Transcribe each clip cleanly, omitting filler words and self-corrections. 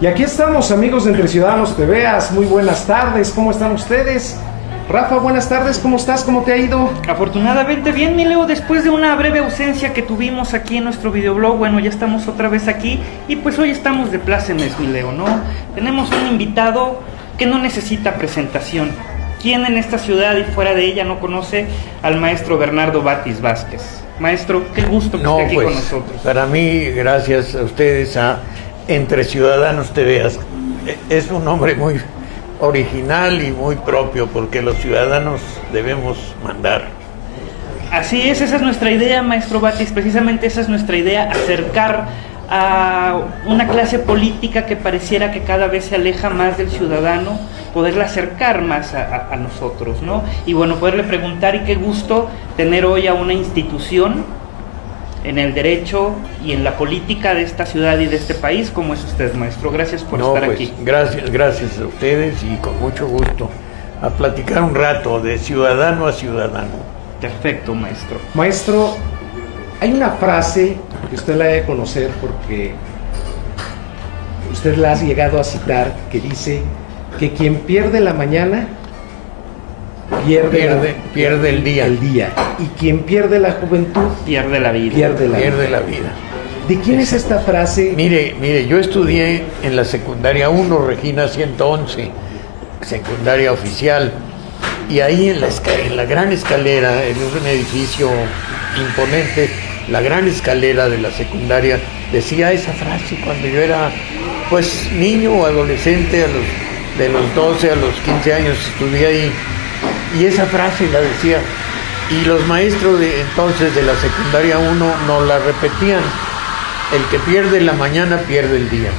Y aquí estamos, amigos de Entre Ciudadanos Te Veas. Muy buenas tardes, ¿cómo están ustedes? Rafa, buenas tardes, ¿cómo estás? ¿Cómo te ha ido? Afortunadamente bien, mi Leo, después de una breve ausencia que tuvimos aquí en nuestro videoblog, bueno, ya estamos otra vez aquí y pues hoy estamos de plácemes, mi Leo, ¿no? Tenemos un invitado que no necesita presentación. ¿Quién en esta ciudad y fuera de ella no conoce al maestro Bernardo Batis Vázquez? Maestro, qué gusto que esté aquí con nosotros. Para mí, gracias a ustedes, a Entre Ciudadanos Te Veas, es un nombre muy original y muy propio, porque los ciudadanos debemos mandar. Así es, esa es nuestra idea, maestro Batis, precisamente esa es nuestra idea, acercar a una clase política que pareciera que cada vez se aleja más del ciudadano, poderla acercar más a nosotros, ¿no? Y bueno, poderle preguntar, y qué gusto tener hoy a una institución en el derecho y en la política de esta ciudad y de este país, como es usted, maestro. Gracias por estar aquí. Gracias a ustedes y con mucho gusto a platicar un rato de ciudadano a ciudadano. Perfecto, maestro. Maestro, hay una frase que usted la debe conocer porque usted la ha llegado a citar, que dice que quien pierde la mañana pierde el día. Y quien pierde la juventud pierde la vida. Pierde la vida. ¿De quién es esta frase? Mire, yo estudié en la secundaria 1, Regina 111, secundaria oficial, y ahí en la gran escalera, en un edificio imponente, la gran escalera de la secundaria, decía esa frase cuando yo era pues niño o adolescente, de los 12 a los 15 años estudié ahí. Y esa frase la decía, y los maestros de entonces de la secundaria 1 nos la repetían: el que pierde la mañana pierde el día,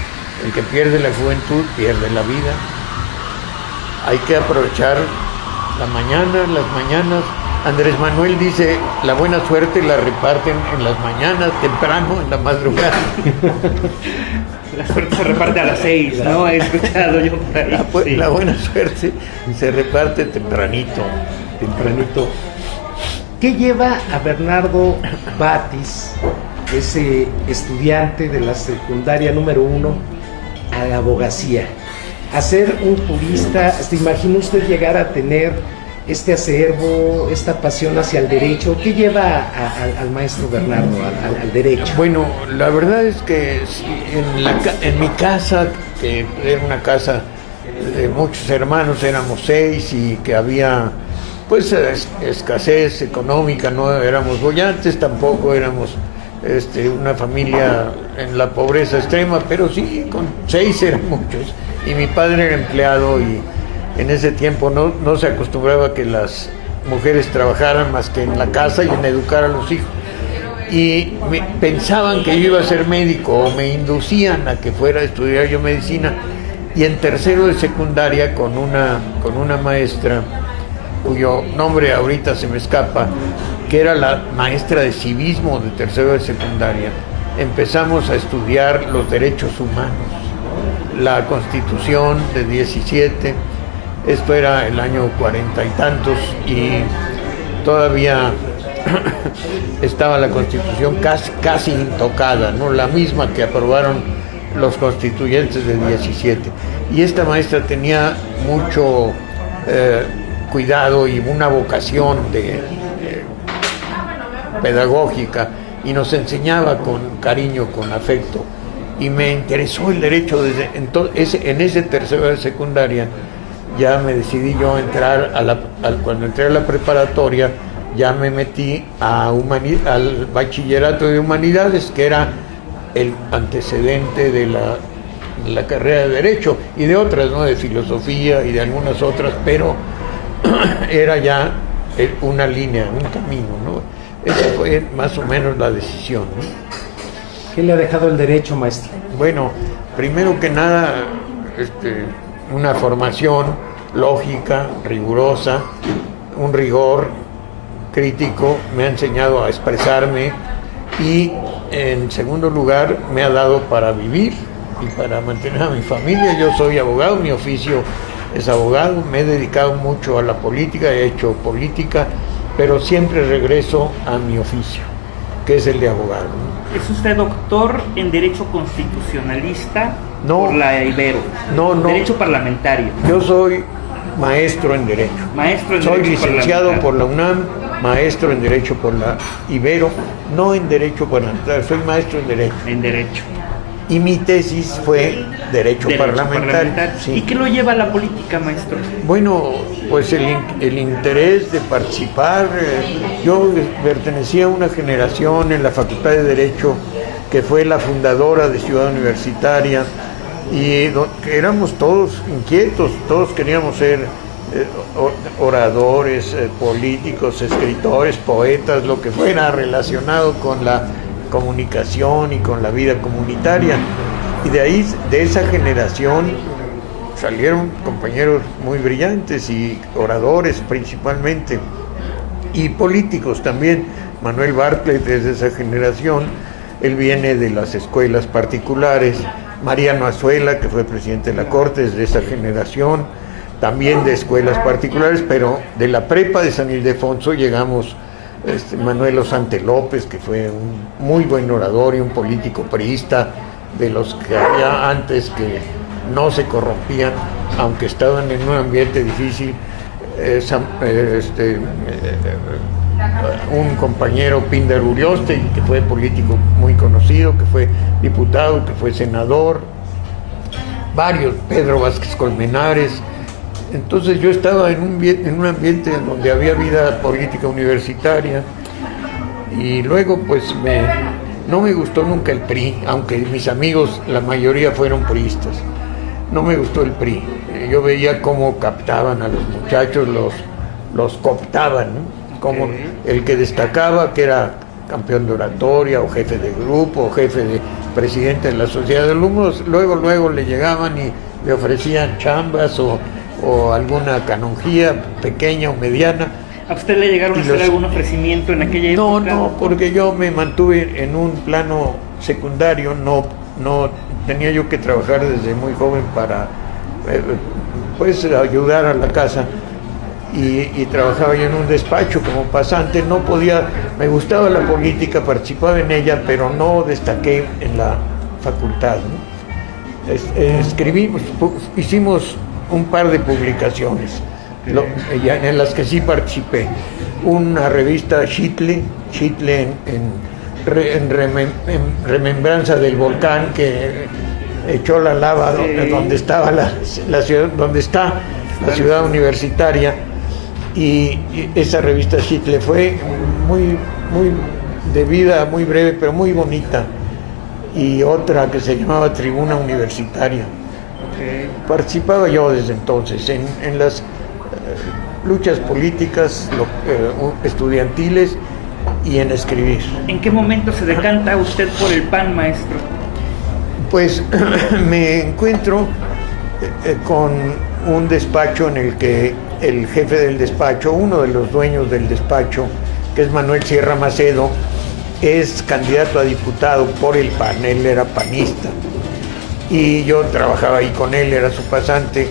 el que pierde la juventud pierde la vida. Hay que aprovechar la mañana, las mañanas. Andrés Manuel dice, la buena suerte la reparten en las mañanas, temprano, en la madrugada. La suerte se reparte a las 6, ¿no? He escuchado yo por ahí. Sí. La buena suerte se reparte tempranito. ¿Qué lleva a Bernardo Batis, ese estudiante de la secundaria número 1, a la abogacía? A ser un jurista. ¿Se imagina usted llegar a tener este acervo, esta pasión hacia el derecho? ¿Qué lleva al maestro Bernardo al derecho? Bueno, la verdad es que en mi casa, que era una casa de muchos hermanos, éramos 6, y que había pues escasez económica, no éramos bollantes, tampoco éramos una familia en la pobreza extrema, pero sí, con 6 eran muchos, y mi padre era empleado, y en ese tiempo no se acostumbraba que las mujeres trabajaran más que en la casa y en educar a los hijos. Y pensaban que yo iba a ser médico, o me inducían a que fuera a estudiar yo medicina. Y en tercero de secundaria, con una maestra, cuyo nombre ahorita se me escapa, que era la maestra de civismo de tercero de secundaria, empezamos a estudiar los derechos humanos, la Constitución de 17. Esto era el año 40 y tantos, y todavía estaba la Constitución casi intocada, ¿no? La misma que aprobaron los constituyentes de 17. Y esta maestra tenía mucho cuidado y una vocación pedagógica, y nos enseñaba con cariño, con afecto. Y me interesó el derecho desde entonces. En ese tercero de secundaria ya me decidí yo a entrar cuando entré a la preparatoria, ya me metí al bachillerato de humanidades, que era el antecedente de la carrera de derecho, y de otras, ¿no? De filosofía y de algunas otras, pero era ya una línea, un camino, ¿no? Esa fue más o menos la decisión, ¿no? ¿Qué le ha dejado el derecho, maestro? Bueno, primero que nada, una formación lógica, rigurosa, un rigor crítico, me ha enseñado a expresarme, y en segundo lugar me ha dado para vivir y para mantener a mi familia. Yo soy abogado, mi oficio es abogado, me he dedicado mucho a la política, he hecho política, pero siempre regreso a mi oficio, que es el de abogado. ¿Es usted doctor en Derecho Constitucionalista No. por la Ibero? No. Derecho Parlamentario. Yo soy maestro en Derecho. Maestro en Soy Derecho licenciado Parlamentario. por la UNAM, maestro en Derecho por la Ibero, no en Derecho Parlamentario, soy maestro en Derecho. En Derecho. Y mi tesis fue Derecho Parlamentario. Sí. ¿Y qué lo lleva a la política, maestro? Bueno, pues el interés de participar. Yo pertenecía a una generación en la Facultad de Derecho que fue la fundadora de Ciudad Universitaria y que éramos todos inquietos, todos queríamos ser oradores, políticos, escritores, poetas, lo que fuera relacionado con la comunicación y con la vida comunitaria. Y de ahí, de esa generación, salieron compañeros muy brillantes y oradores principalmente, y políticos también. Manuel Bartlett es de esa generación, él viene de las escuelas particulares. Mariano Azuela, que fue presidente de la Corte, es de esa generación, también de escuelas particulares, pero de la prepa de San Ildefonso llegamos Manuel Osante López, que fue un muy buen orador y un político priista, de los que había antes que no se corrompían, aunque estaban en un ambiente difícil. Un compañero, Pinder Urioste, que fue político muy conocido, que fue diputado, que fue senador, varios, Pedro Vázquez Colmenares. Entonces yo estaba en un ambiente donde había vida política universitaria, y luego pues no me gustó nunca el PRI, aunque mis amigos, la mayoría fueron priistas. No me gustó el PRI. Yo veía cómo captaban a los muchachos, los cooptaban, ¿no? Como el que destacaba, que era campeón de oratoria, o jefe de grupo, o jefe de presidente de la sociedad de alumnos, luego le llegaban y le ofrecían chambas o alguna canonjía pequeña o mediana. ¿A usted le llegaron a hacer algún ofrecimiento en aquella época? No, porque yo me mantuve en un plano secundario, no tenía yo que trabajar desde muy joven para pues ayudar a la casa, y trabajaba yo en un despacho como pasante. No podía, me gustaba la política, participaba en ella, pero no destaqué en la facultad, ¿no? Escribimos, hicimos un par de publicaciones en las que sí participé. Una revista Chitle en remembranza del volcán que echó la lava donde estaba la ciudad, donde está la ciudad universitaria, y esa revista Chitle fue muy de vida muy breve, pero muy bonita. Y otra que se llamaba Tribuna Universitaria. Participaba yo desde entonces en las luchas políticas estudiantiles y en escribir. ¿En qué momento se decanta usted por el PAN, maestro? Pues me encuentro con un despacho en el que el jefe del despacho, uno de los dueños del despacho, que es Manuel Sierra Macedo, es candidato a diputado por el PAN. Él era panista y yo trabajaba ahí con él, era su pasante.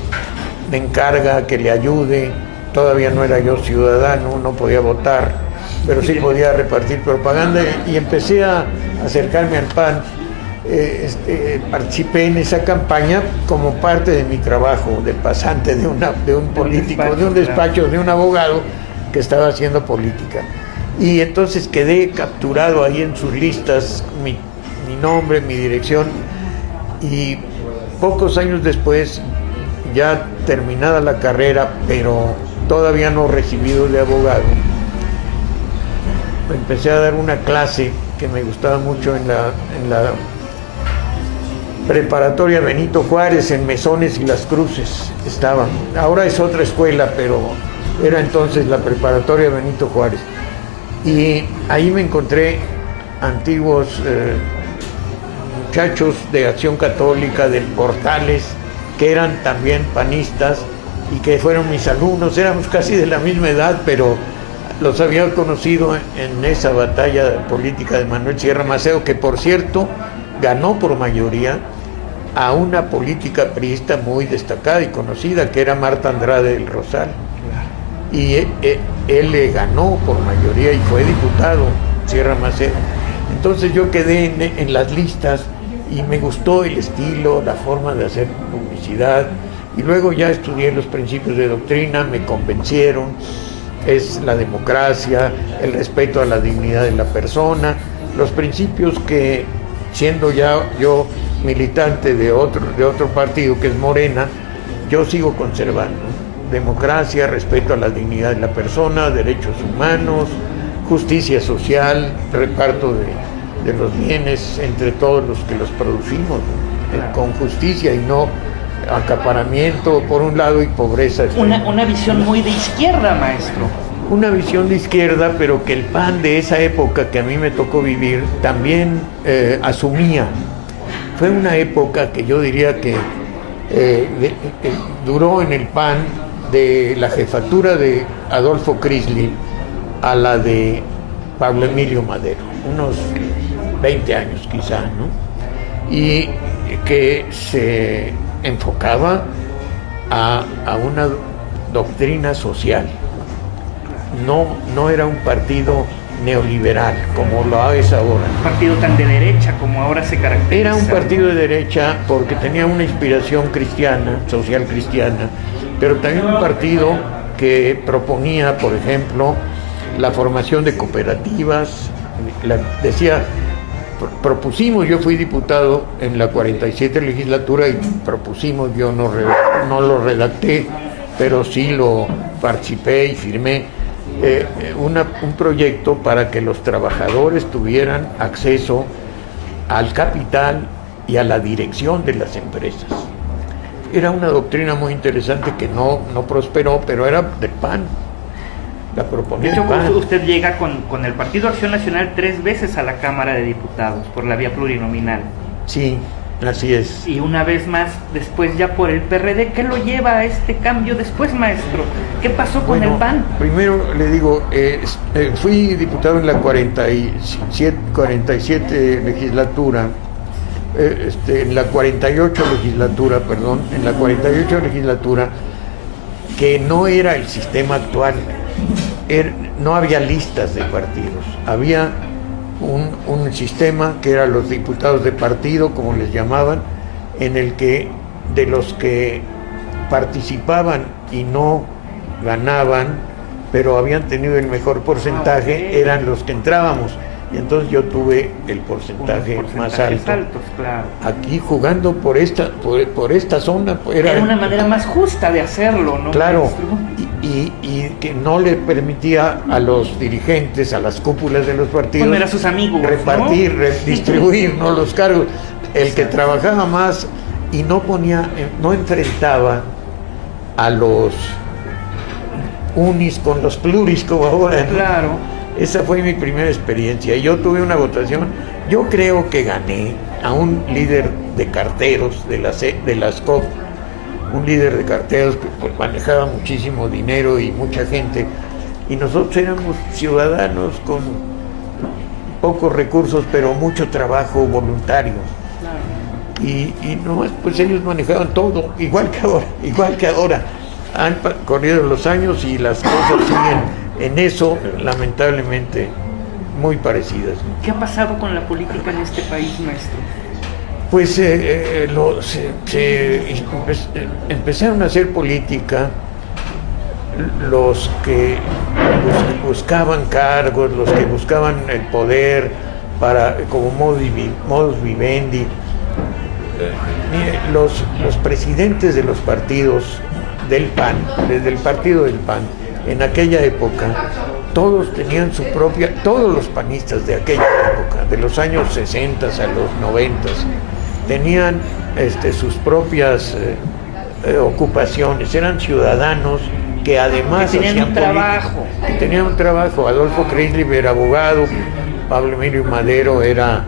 Me encarga que le ayude. Todavía no era yo ciudadano, no podía votar, pero sí podía repartir propaganda, y empecé a acercarme al PAN. Participé en esa campaña como parte de mi trabajo de pasante de un político, de un despacho, de un abogado que estaba haciendo política. Y entonces quedé capturado ahí en sus listas, mi nombre, mi dirección, y pocos años después, ya terminada la carrera, pero todavía no recibido de abogado, empecé a dar una clase que me gustaba mucho en la preparatoria Benito Juárez, en Mesones y Las Cruces estaba. Ahora es otra escuela, pero era entonces la preparatoria Benito Juárez. Y ahí me encontré antiguos muchachos de Acción Católica, del Portales, que eran también panistas y que fueron mis alumnos. Éramos casi de la misma edad, pero los había conocido en esa batalla política de Manuel Sierra Macedo, que por cierto ganó por mayoría a una política priista muy destacada y conocida, que era Marta Andrade del Rosal. Y él le ganó por mayoría y fue diputado, Sierra Macedo. Entonces yo quedé en las listas y me gustó el estilo, la forma de hacer publicidad, y luego ya estudié los principios de doctrina, me convencieron. Es la democracia, el respeto a la dignidad de la persona, los principios que, siendo ya yo militante de otro partido que es Morena, yo sigo conservando. Democracia, respeto a la dignidad de la persona, derechos humanos, justicia social, reparto de los bienes entre todos los que los producimos, con justicia y no acaparamiento por un lado y pobreza. Una visión muy de izquierda, maestro. Una visión de izquierda, pero que el PAN de esa época que a mí me tocó vivir también asumía. Fue una época que yo diría que duró en el PAN de la jefatura de Adolfo Crisli a la de Pablo Emilio Madero, unos 20 años quizá, ¿no? Y que se enfocaba a una doctrina social. No era un partido neoliberal como lo es ahora. Un partido tan de derecha como ahora se caracteriza. Era un partido de derecha porque tenía una inspiración cristiana, social cristiana, pero también un partido que proponía, por ejemplo, la formación de cooperativas. Propusimos, yo fui diputado en la 47 legislatura y propusimos, yo no lo redacté, pero sí lo participé y firmé, un proyecto para que los trabajadores tuvieran acceso al capital y a la dirección de las empresas. Era una doctrina muy interesante que no prosperó, pero era del PAN. La proponía de hecho, el PAN. Usted llega con el Partido Acción Nacional 3 veces a la Cámara de Diputados por la vía plurinominal. Sí, así es. Y una vez más, después ya por el PRD. ¿Qué lo lleva a este cambio después, maestro? ¿Qué pasó con el PAN? Primero le digo, fui diputado en la 47 legislatura, en la 48 legislatura, perdón, en la 48 legislatura, que no era el sistema actual. No había listas de partidos, había un sistema que eran los diputados de partido, como les llamaban, en el que de los que participaban y no ganaban, pero habían tenido el mejor porcentaje, eran los que entrábamos. Y entonces yo tuve el porcentaje más alto. Altos, claro. Aquí jugando por esta zona. Era una manera más justa de hacerlo, ¿no? Claro, y que no le permitía a los dirigentes, a las cúpulas de los partidos, poner a sus amigos, repartir, ¿no? Distribuir, ¿no? Los cargos. El que trabajaba más y no enfrentaba a los unis con los pluris como ahora, ¿no? Claro. Esa fue mi primera experiencia. Yo tuve una votación, yo creo que gané a un líder de carteros de las COP, un líder de carteros que pues manejaba muchísimo dinero y mucha gente, y nosotros éramos ciudadanos con pocos recursos, pero mucho trabajo voluntario. Y no, pues ellos manejaban todo, igual que ahora. Han corrido los años y las cosas siguen en eso, lamentablemente, muy parecidas. ¿Qué ha pasado con la política en este país, maestro? Pues empezaron a hacer política los que buscaban cargos, los que buscaban el poder como modus vivendi. Mire, los presidentes de los partidos del PAN, desde el partido del PAN, en aquella época, todos tenían todos los panistas de aquella época, de los años 60 a los 90, tenían sus propias ocupaciones, eran ciudadanos que además tenían un trabajo. Que tenían un trabajo. Adolfo Crisli era abogado, Pablo Emilio Madero era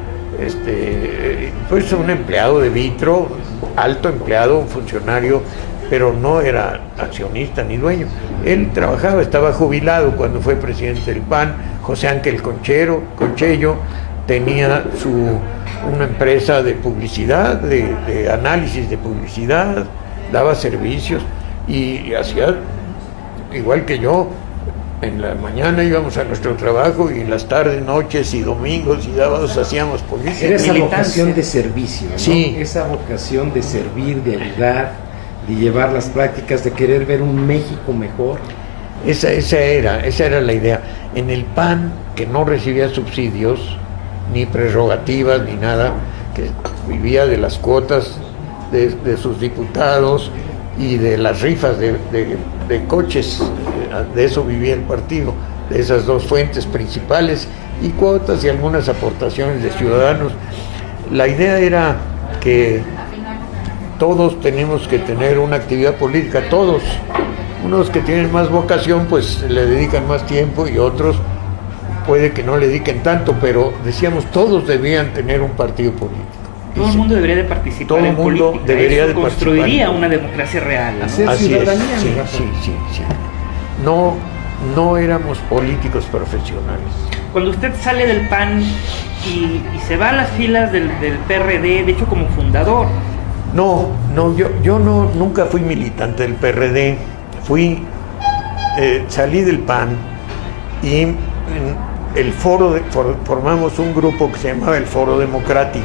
pues un empleado de Vitro, alto empleado, un funcionario, pero no era accionista ni dueño. Él trabajaba, estaba jubilado cuando fue presidente del PAN. José Ángel Conchello tenía una empresa de publicidad, de análisis de publicidad, daba servicios y hacía, igual que yo, en la mañana íbamos a nuestro trabajo y en las tardes, noches y domingos y sábados hacíamos política. Era esa Militancia. vocación de servicio, ¿no? Sí. Esa vocación de servir, de ayudar, de llevar las prácticas, de querer ver un México mejor. Esa era la idea. En el PAN, que no recibía subsidios, ni prerrogativas, ni nada, que vivía de las cuotas de sus diputados y de las rifas de coches, de eso vivía el partido, de esas dos fuentes principales, y cuotas y algunas aportaciones de ciudadanos. La idea era que todos tenemos que tener una actividad política, todos. Unos que tienen más vocación pues le dedican más tiempo y otros puede que no le dediquen tanto, pero decíamos todos debían tener un partido político. Todo el mundo debería de participar Todo el en mundo política. debería Eso de construiría participar. una democracia real, ¿no? Hacer Así es, ciudadanía, sí, Rafa. sí. No éramos políticos profesionales. Cuando usted sale del PAN y se va a las filas del PRD, de hecho como fundador, Yo nunca fui militante del PRD. Salí del PAN y en el formamos un grupo que se llamaba el Foro Democrático.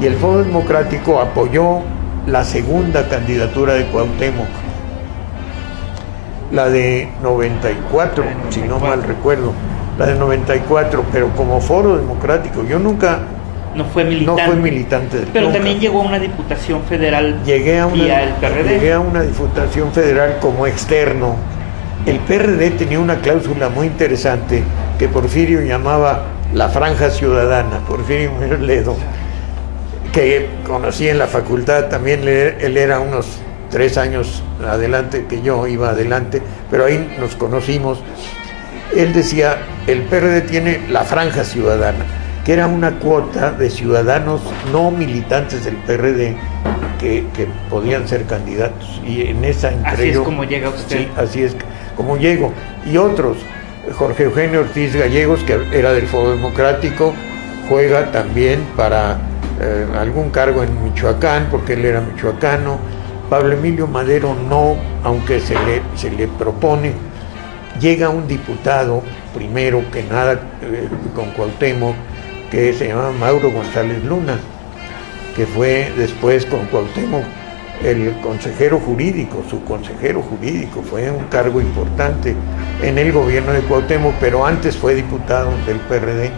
Y el Foro Democrático apoyó la segunda candidatura de Cuauhtémoc, la de 94, si no mal recuerdo, la de 94, pero como Foro Democrático. Yo nunca no fue militante. no fui militante del Pero nunca. también llegó a una diputación federal Llegué a vía el PRD. Llegué a una diputación federal como externo. El PRD tenía una cláusula muy interesante que Porfirio llamaba la franja ciudadana, Porfirio Muñoz Ledo, que conocí en la facultad también. Él era unos 3 años adelante que yo, iba adelante, pero ahí nos conocimos. Él decía, el PRD tiene la franja ciudadana, que era una cuota de ciudadanos no militantes del PRD que podían ser candidatos. Y en esa entré Así es yo. como llega usted. Sí, así es como llego. Y otros, Jorge Eugenio Ortiz Gallegos, que era del Foro Democrático, juega también para algún cargo en Michoacán, porque él era michoacano. Pablo Emilio Madero no, aunque se le propone. Llega un diputado, primero que nada, con Cuauhtémoc, que se llamaba Mauro González Luna, que fue después con Cuauhtémoc el consejero jurídico, su consejero jurídico. Fue un cargo importante en el gobierno de Cuauhtémoc, pero antes fue diputado del PRD.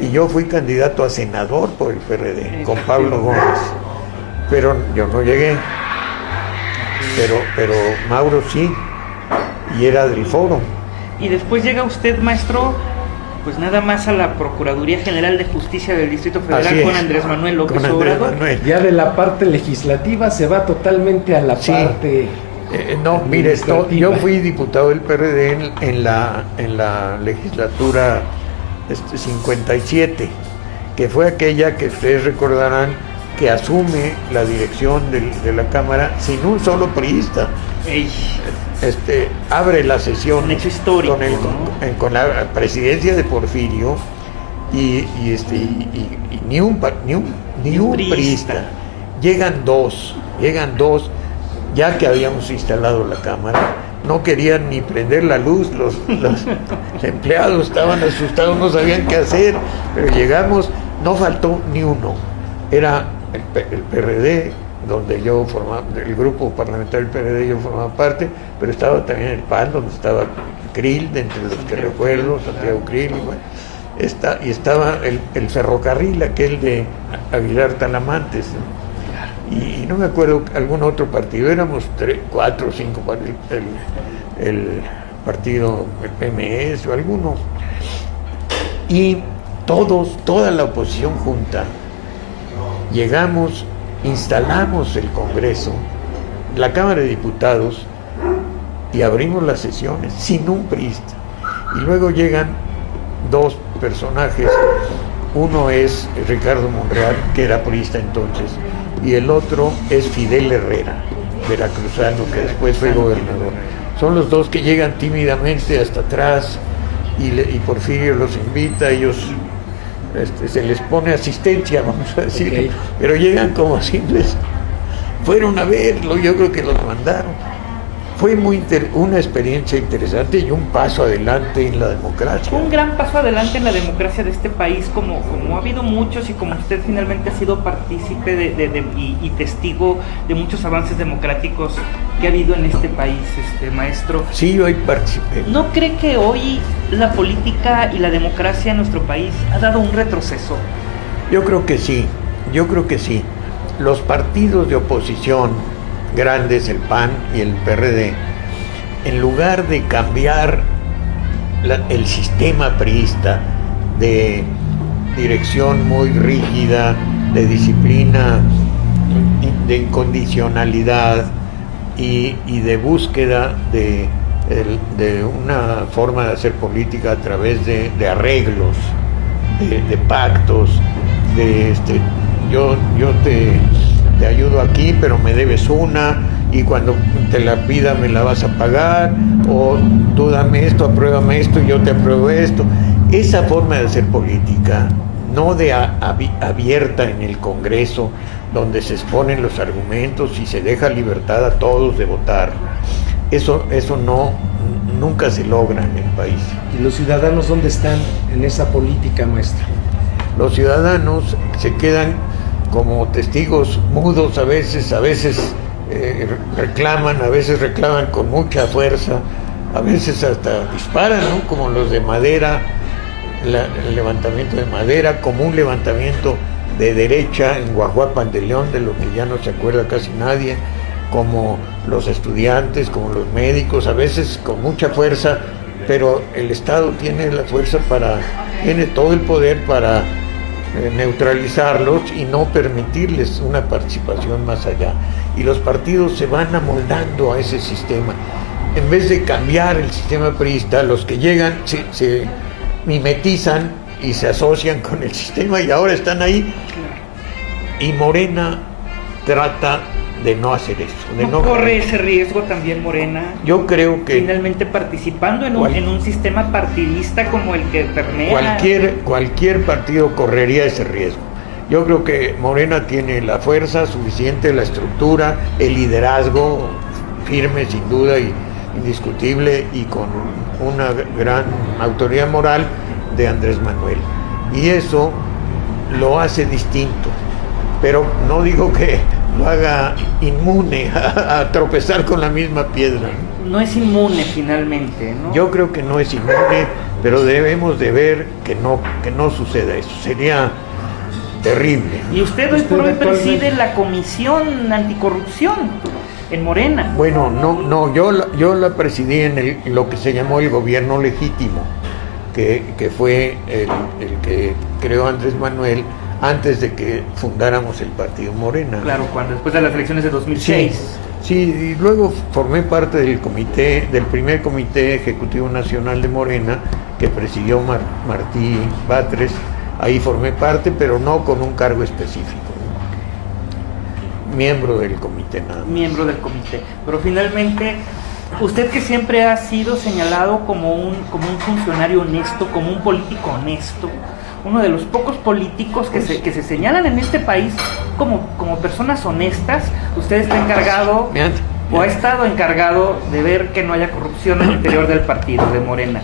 Y yo fui candidato a senador por el PRD, con Pablo Gómez. Pero yo no llegué. Pero Mauro sí, y era del Foro. Y después llega usted, maestro, pues nada más a la Procuraduría General de Justicia del Distrito Federal Así es. con Andrés Manuel López Con Andrés Obrador. Manuel. Ya de la parte legislativa se va totalmente a la Sí. parte... No, mire, administrativa. yo fui diputado del PRD en la legislatura 57, que fue aquella que ustedes recordarán que asume la dirección de la Cámara sin un solo priista. Ey, Abre la sesión Un hecho histórico, con la presidencia de Porfirio y ni un priista. Llegan dos, ya que habíamos instalado la cámara. No querían ni prender la luz, los empleados estaban asustados, no sabían qué hacer, pero llegamos, no faltó ni uno. Era el PRD, donde yo formaba, el grupo parlamentario del PRD yo formaba parte, pero estaba también el PAN, donde estaba Krill, de entre los que recuerdo, Santiago Krill, y estaba el ferrocarril, aquel de Aguilar Talamantes, y no me acuerdo algún otro partido, éramos 3, 4, 5, el partido, el PMS o alguno, y toda la oposición junta, llegamos, instalamos el Congreso, la Cámara de Diputados, y abrimos las sesiones sin un priista. Y luego llegan dos personajes, uno es Ricardo Monreal, que era priista entonces, y el otro es Fidel Herrera, veracruzano, que después fue gobernador. Son los dos que llegan tímidamente hasta atrás, y Porfirio los invita, ellos se les pone asistencia, vamos a decir, Okay. Pero llegan como simples, fueron a verlo, yo creo que los mandaron. fue una experiencia interesante y un paso adelante en la democracia. Un gran paso adelante en la democracia de este país, como ha habido muchos y como usted finalmente ha sido partícipe y testigo de muchos avances democráticos que ha habido en este país, maestro. Sí, yo ahí participé. ¿No cree que hoy la política y la democracia en nuestro país ha dado un retroceso? Yo creo que sí. Los partidos de oposición grandes, el PAN y el PRD, en lugar de cambiar el sistema priista de dirección muy rígida, de disciplina, de incondicionalidad y de búsqueda de una forma de hacer política a través de arreglos, de pactos, yo te ayudo aquí, pero me debes una, y cuando te la pida me la vas a pagar, o tú dame esto, apruébame esto, y yo te apruebo esto. Esa forma de hacer política, no abierta en el Congreso, donde se exponen los argumentos y se deja libertad a todos de votar, eso nunca se logra en el país. ¿Y los ciudadanos dónde están en esa política, maestro? Los ciudadanos se quedan como testigos mudos a veces reclaman, a veces reclaman con mucha fuerza, a veces hasta disparan, ¿no? Como los de Madera, el levantamiento de Madera, como un levantamiento de derecha en Guajuapan de León, de lo que ya no se acuerda casi nadie, como los estudiantes, como los médicos, a veces con mucha fuerza, pero el Estado tiene la fuerza tiene todo el poder para neutralizarlos y no permitirles una participación más allá. Y los partidos se van amoldando a ese sistema. En vez de cambiar el sistema priista, los que llegan se mimetizan y se asocian con el sistema y ahora están ahí. Y Morena trata de no hacer eso. ¿No corre ese riesgo también Morena? Yo creo que finalmente participando en un sistema partidista como el que permea. Cualquier partido correría ese riesgo. Yo creo que Morena tiene la fuerza suficiente, la estructura, el liderazgo firme, sin duda, y indiscutible, y con una gran autoridad moral de Andrés Manuel. Y eso lo hace distinto. Pero no digo que lo haga inmune a tropezar con la misma piedra. No es inmune finalmente, ¿no? Yo creo que no es inmune, pero debemos de ver que no suceda eso. Sería terrible. Y usted hoy por hoy preside la Comisión Anticorrupción en Morena. Bueno, no, yo la presidí en lo que se llamó el gobierno legítimo, que fue el que creó Andrés Manuel antes de que fundáramos el partido Morena. Claro, después de las elecciones de 2006. Sí, y luego formé parte del primer comité ejecutivo nacional de Morena, que presidió Martí Batres. Ahí formé parte, pero no con un cargo específico. Miembro del comité nada más. Miembro del comité. Pero finalmente, usted que siempre ha sido señalado como un funcionario honesto, como un político honesto, uno de los pocos políticos que se señalan en este país como personas honestas, usted está encargado o ha estado encargado de ver que no haya corrupción en el interior del partido de Morena.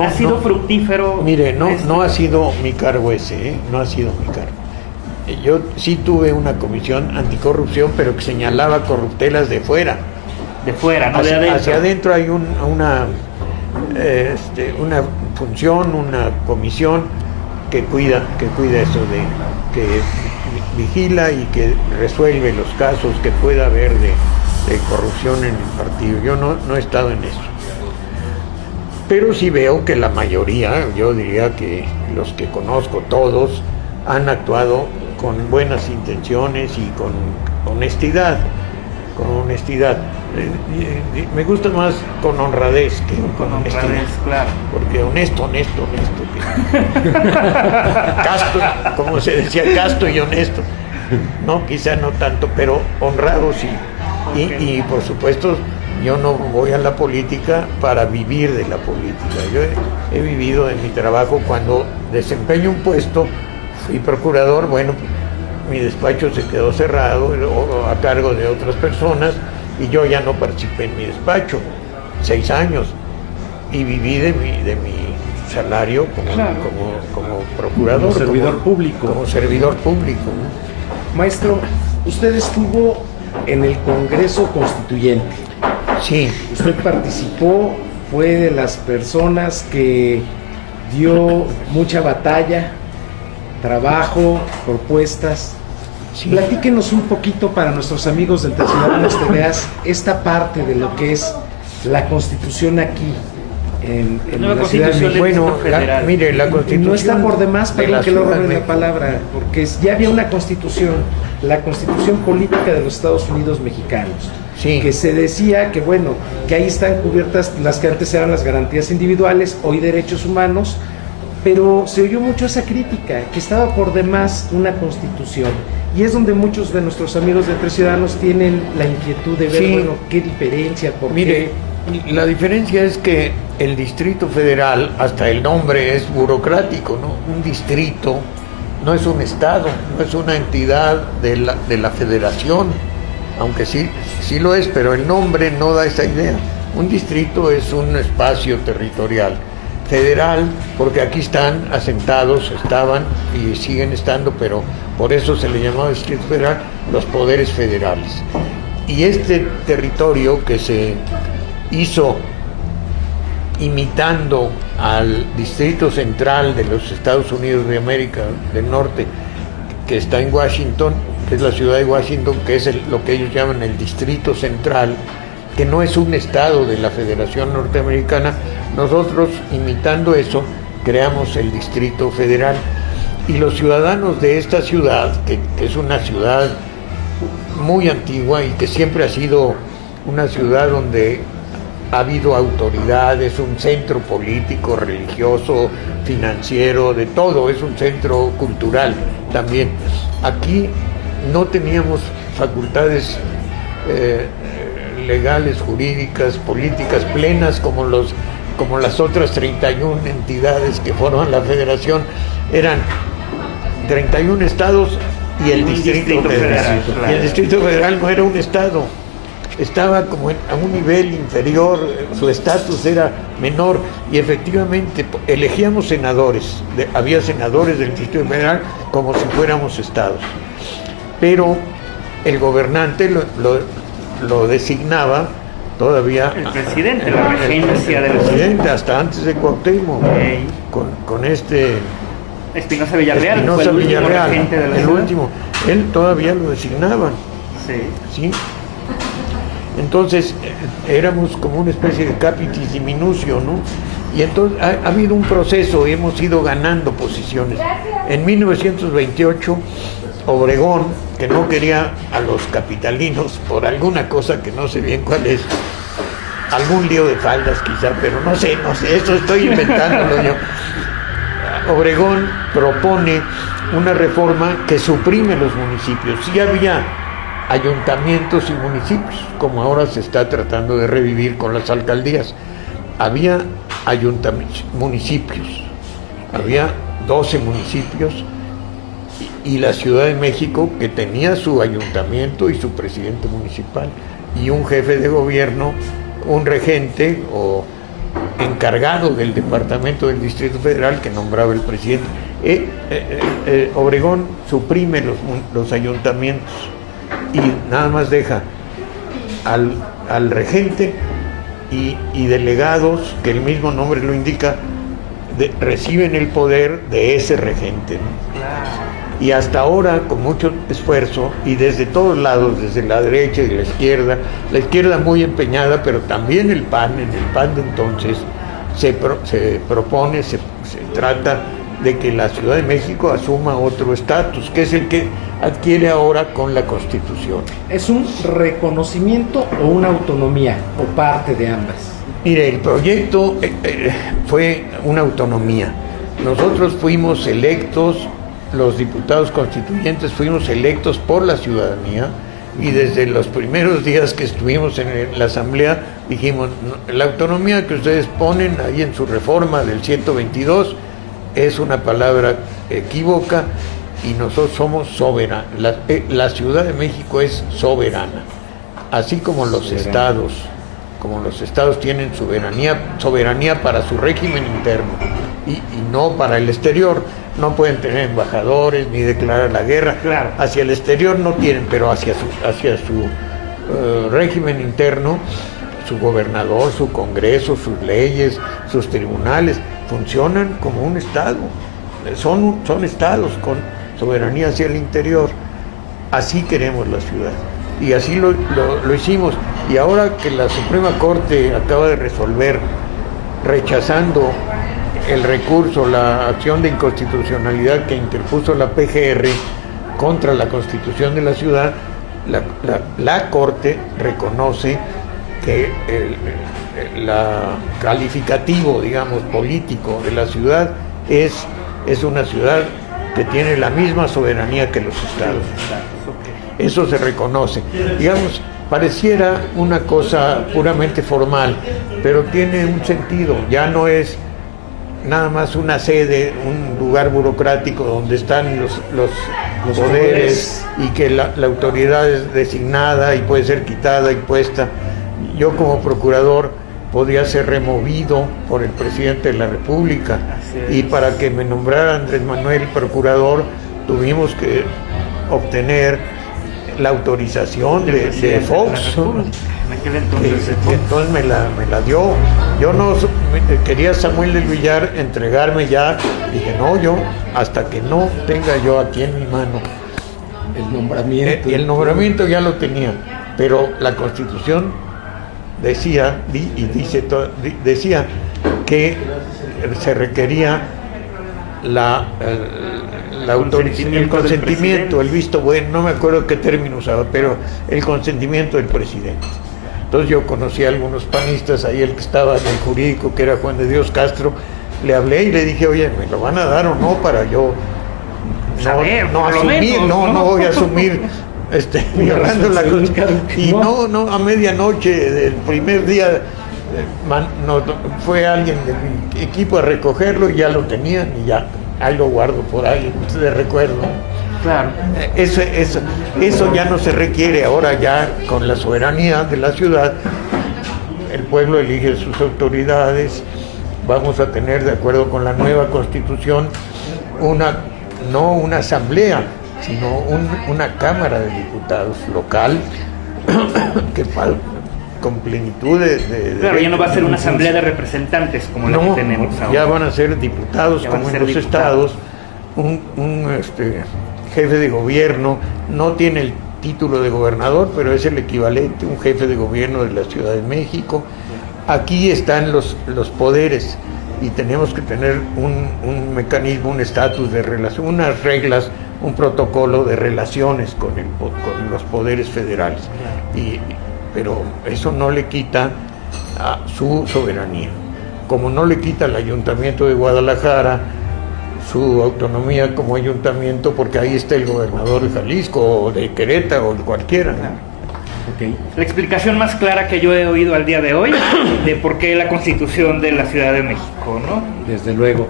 ¿Ha sido fructífero? Mire, no ha sido mi cargo ese, no ha sido mi cargo. Yo sí tuve una comisión anticorrupción, pero que señalaba corruptelas de fuera. De fuera, no de adentro. Hacia adentro hay una función, una comisión que cuida eso, que vigila y que resuelve los casos que pueda haber de corrupción en el partido. Yo no he estado en eso. Pero sí veo que la mayoría, yo diría que los que conozco todos, han actuado con buenas intenciones y con honestidad. Me gusta más con honradez que con honestidad. Claro. Porque honesto. Casto, como se decía, casto y honesto. No, quizá no tanto, pero honrado sí. Y por supuesto, yo no voy a la política para vivir de la política. Yo he vivido de mi trabajo. Cuando desempeño un puesto, fui procurador, bueno, mi despacho se quedó cerrado a cargo de otras personas y yo ya no participé en mi despacho, 6 años, y viví de mi salario como procurador, como servidor público. Como servidor público, ¿no? Maestro, usted estuvo en el Congreso Constituyente. Sí. Usted participó, fue de las personas que dio mucha batalla, trabajo, propuestas. Sí. Platíquenos un poquito para nuestros amigos de Entre Ciudadanos TVAs esta parte de lo que es la Constitución aquí en la Ciudad de México. Bueno, mire, la Constitución no está por demás, perdón que lo robe la palabra, porque ya había una Constitución, la Constitución Política de los Estados Unidos Mexicanos, sí, que se decía que bueno, que ahí están cubiertas las que antes eran las garantías individuales, hoy derechos humanos, pero se oyó mucho esa crítica, que estaba por demás una Constitución, y es donde muchos de nuestros amigos de Entre Ciudadanos tienen la inquietud de ver, sí, bueno, qué diferencia, por mire, qué. La diferencia es que el Distrito Federal, hasta el nombre es burocrático, ¿no? Un distrito no es un estado, no es una entidad de la federación, aunque sí lo es, pero el nombre no da esa idea. Un distrito es un espacio territorial. Federal, porque aquí están asentados, estaban y siguen estando, pero por eso se le llamaba Distrito Federal, los poderes federales. Y este territorio que se hizo imitando al Distrito Central de los Estados Unidos de América del Norte, que está en Washington, que es la ciudad de Washington, que es lo que ellos llaman el Distrito Central, que no es un estado de la Federación Norteamericana. Nosotros, imitando eso, creamos el Distrito Federal. Y los ciudadanos de esta ciudad, que es una ciudad muy antigua y que siempre ha sido una ciudad donde ha habido autoridades, un centro político, religioso, financiero, de todo, es un centro cultural también. Aquí no teníamos facultades legales, jurídicas, políticas plenas como las otras 31 entidades que forman la federación. Eran 31 estados y el Distrito Federal. Claro. Y el Distrito Federal no era un estado, estaba como a un nivel inferior, su estatus era menor, y efectivamente elegíamos senadores, había senadores del Distrito Federal como si fuéramos estados, pero el gobernante lo designaba todavía el presidente, la regencia del presidente, hasta antes de Cuauhtémoc, con Espinosa Villarreal, el último, él todavía lo designaban. Sí. Entonces éramos como una especie de capitis diminucio, ¿no? Y entonces ha habido un proceso y hemos ido ganando posiciones. En 1928, Obregón, que no quería a los capitalinos por alguna cosa que no sé bien cuál es, algún lío de faldas quizá, pero no sé, eso estoy inventándolo yo. Obregón propone una reforma que suprime los municipios. Sí había ayuntamientos y municipios, como ahora se está tratando de revivir con las alcaldías. Había municipios, había 12 municipios y la Ciudad de México, que tenía su ayuntamiento y su presidente municipal y un jefe de gobierno, un regente o encargado del departamento del Distrito Federal que nombraba el presidente. Obregón suprime los ayuntamientos y nada más deja al regente y delegados, que el mismo nombre lo indica, reciben el poder de ese regente, ¿no? Y hasta ahora, con mucho esfuerzo, y desde todos lados, desde la derecha y la izquierda muy empeñada, pero también el PAN, en el PAN de entonces, se propone, se trata de que la Ciudad de México asuma otro estatus, que es el que adquiere ahora con la Constitución. ¿Es un reconocimiento o una autonomía, o parte de ambas? Mire, el proyecto fue una autonomía. Nosotros fuimos electos, los diputados constituyentes fuimos electos por la ciudadanía, y desde los primeros días que estuvimos en la Asamblea dijimos, la autonomía que ustedes ponen ahí en su reforma del 122 es una palabra equívoca y nosotros somos soberanos. La Ciudad de México es soberana. así como los estados tienen soberanía para su régimen interno y no para el exterior. No pueden tener embajadores ni declarar la guerra. Claro. Hacia el exterior no tienen, pero hacia su régimen interno, su gobernador, su congreso, sus leyes, sus tribunales, funcionan como un estado. Son estados con soberanía hacia el interior. Así queremos la ciudad. Y así lo hicimos. Y ahora que la Suprema Corte acaba de resolver, rechazando el recurso, la acción de inconstitucionalidad que interpuso la PGR contra la Constitución de la ciudad, la Corte reconoce que el calificativo, digamos, político de la ciudad es una ciudad que tiene la misma soberanía que los estados. Eso se reconoce. Digamos, pareciera una cosa puramente formal, pero tiene un sentido. Ya no es nada más una sede, un lugar burocrático donde están los poderes y que la autoridad es designada y puede ser quitada y puesta. Yo como procurador podía ser removido por el presidente de la República, y para que me nombrara Andrés Manuel procurador tuvimos que obtener la autorización de Fox. Entonces me la dio. Yo no quería Samuel del Villar entregarme ya. Dije, no, yo hasta que no tenga yo aquí en mi mano el nombramiento. Y el nombramiento ya lo tenía, pero la Constitución decía que se requería el consentimiento, el visto bueno, no me acuerdo qué término usaba, pero el consentimiento del presidente. Entonces yo conocí a algunos panistas, ahí el que estaba en el jurídico, que era Juan de Dios Castro, le hablé y le dije, oye, ¿me lo van a dar o no para yo no asumir, no voy a asumir violando la Constitución? Y no, a medianoche del primer día fue alguien de mi equipo a recogerlo y ya lo tenían y ya, ahí lo guardo por ahí, de recuerdo. Claro. Eso ya no se requiere. Ahora ya con la soberanía de la ciudad, el pueblo elige sus autoridades. Vamos a tener, de acuerdo con la nueva Constitución, no una asamblea, sino una Cámara de Diputados local que con plenitud de claro, ya no va a ser una asamblea de representantes como la que tenemos ahora. Ya van a ser diputados, como en los estados. Un jefe de gobierno no tiene el título de gobernador, pero es el equivalente, un jefe de gobierno de la Ciudad de México. Aquí están los poderes y tenemos que tener un mecanismo, un estatus de relación, unas reglas, un protocolo de relaciones con los poderes federales. Pero eso no le quita a su soberanía, como no le quita al Ayuntamiento de Guadalajara su autonomía como ayuntamiento, porque ahí está el gobernador de Jalisco o de Querétaro o de cualquiera, ¿no? Okay. La explicación más clara que yo he oído al día de hoy de por qué la Constitución de la Ciudad de México, ¿no? Desde luego.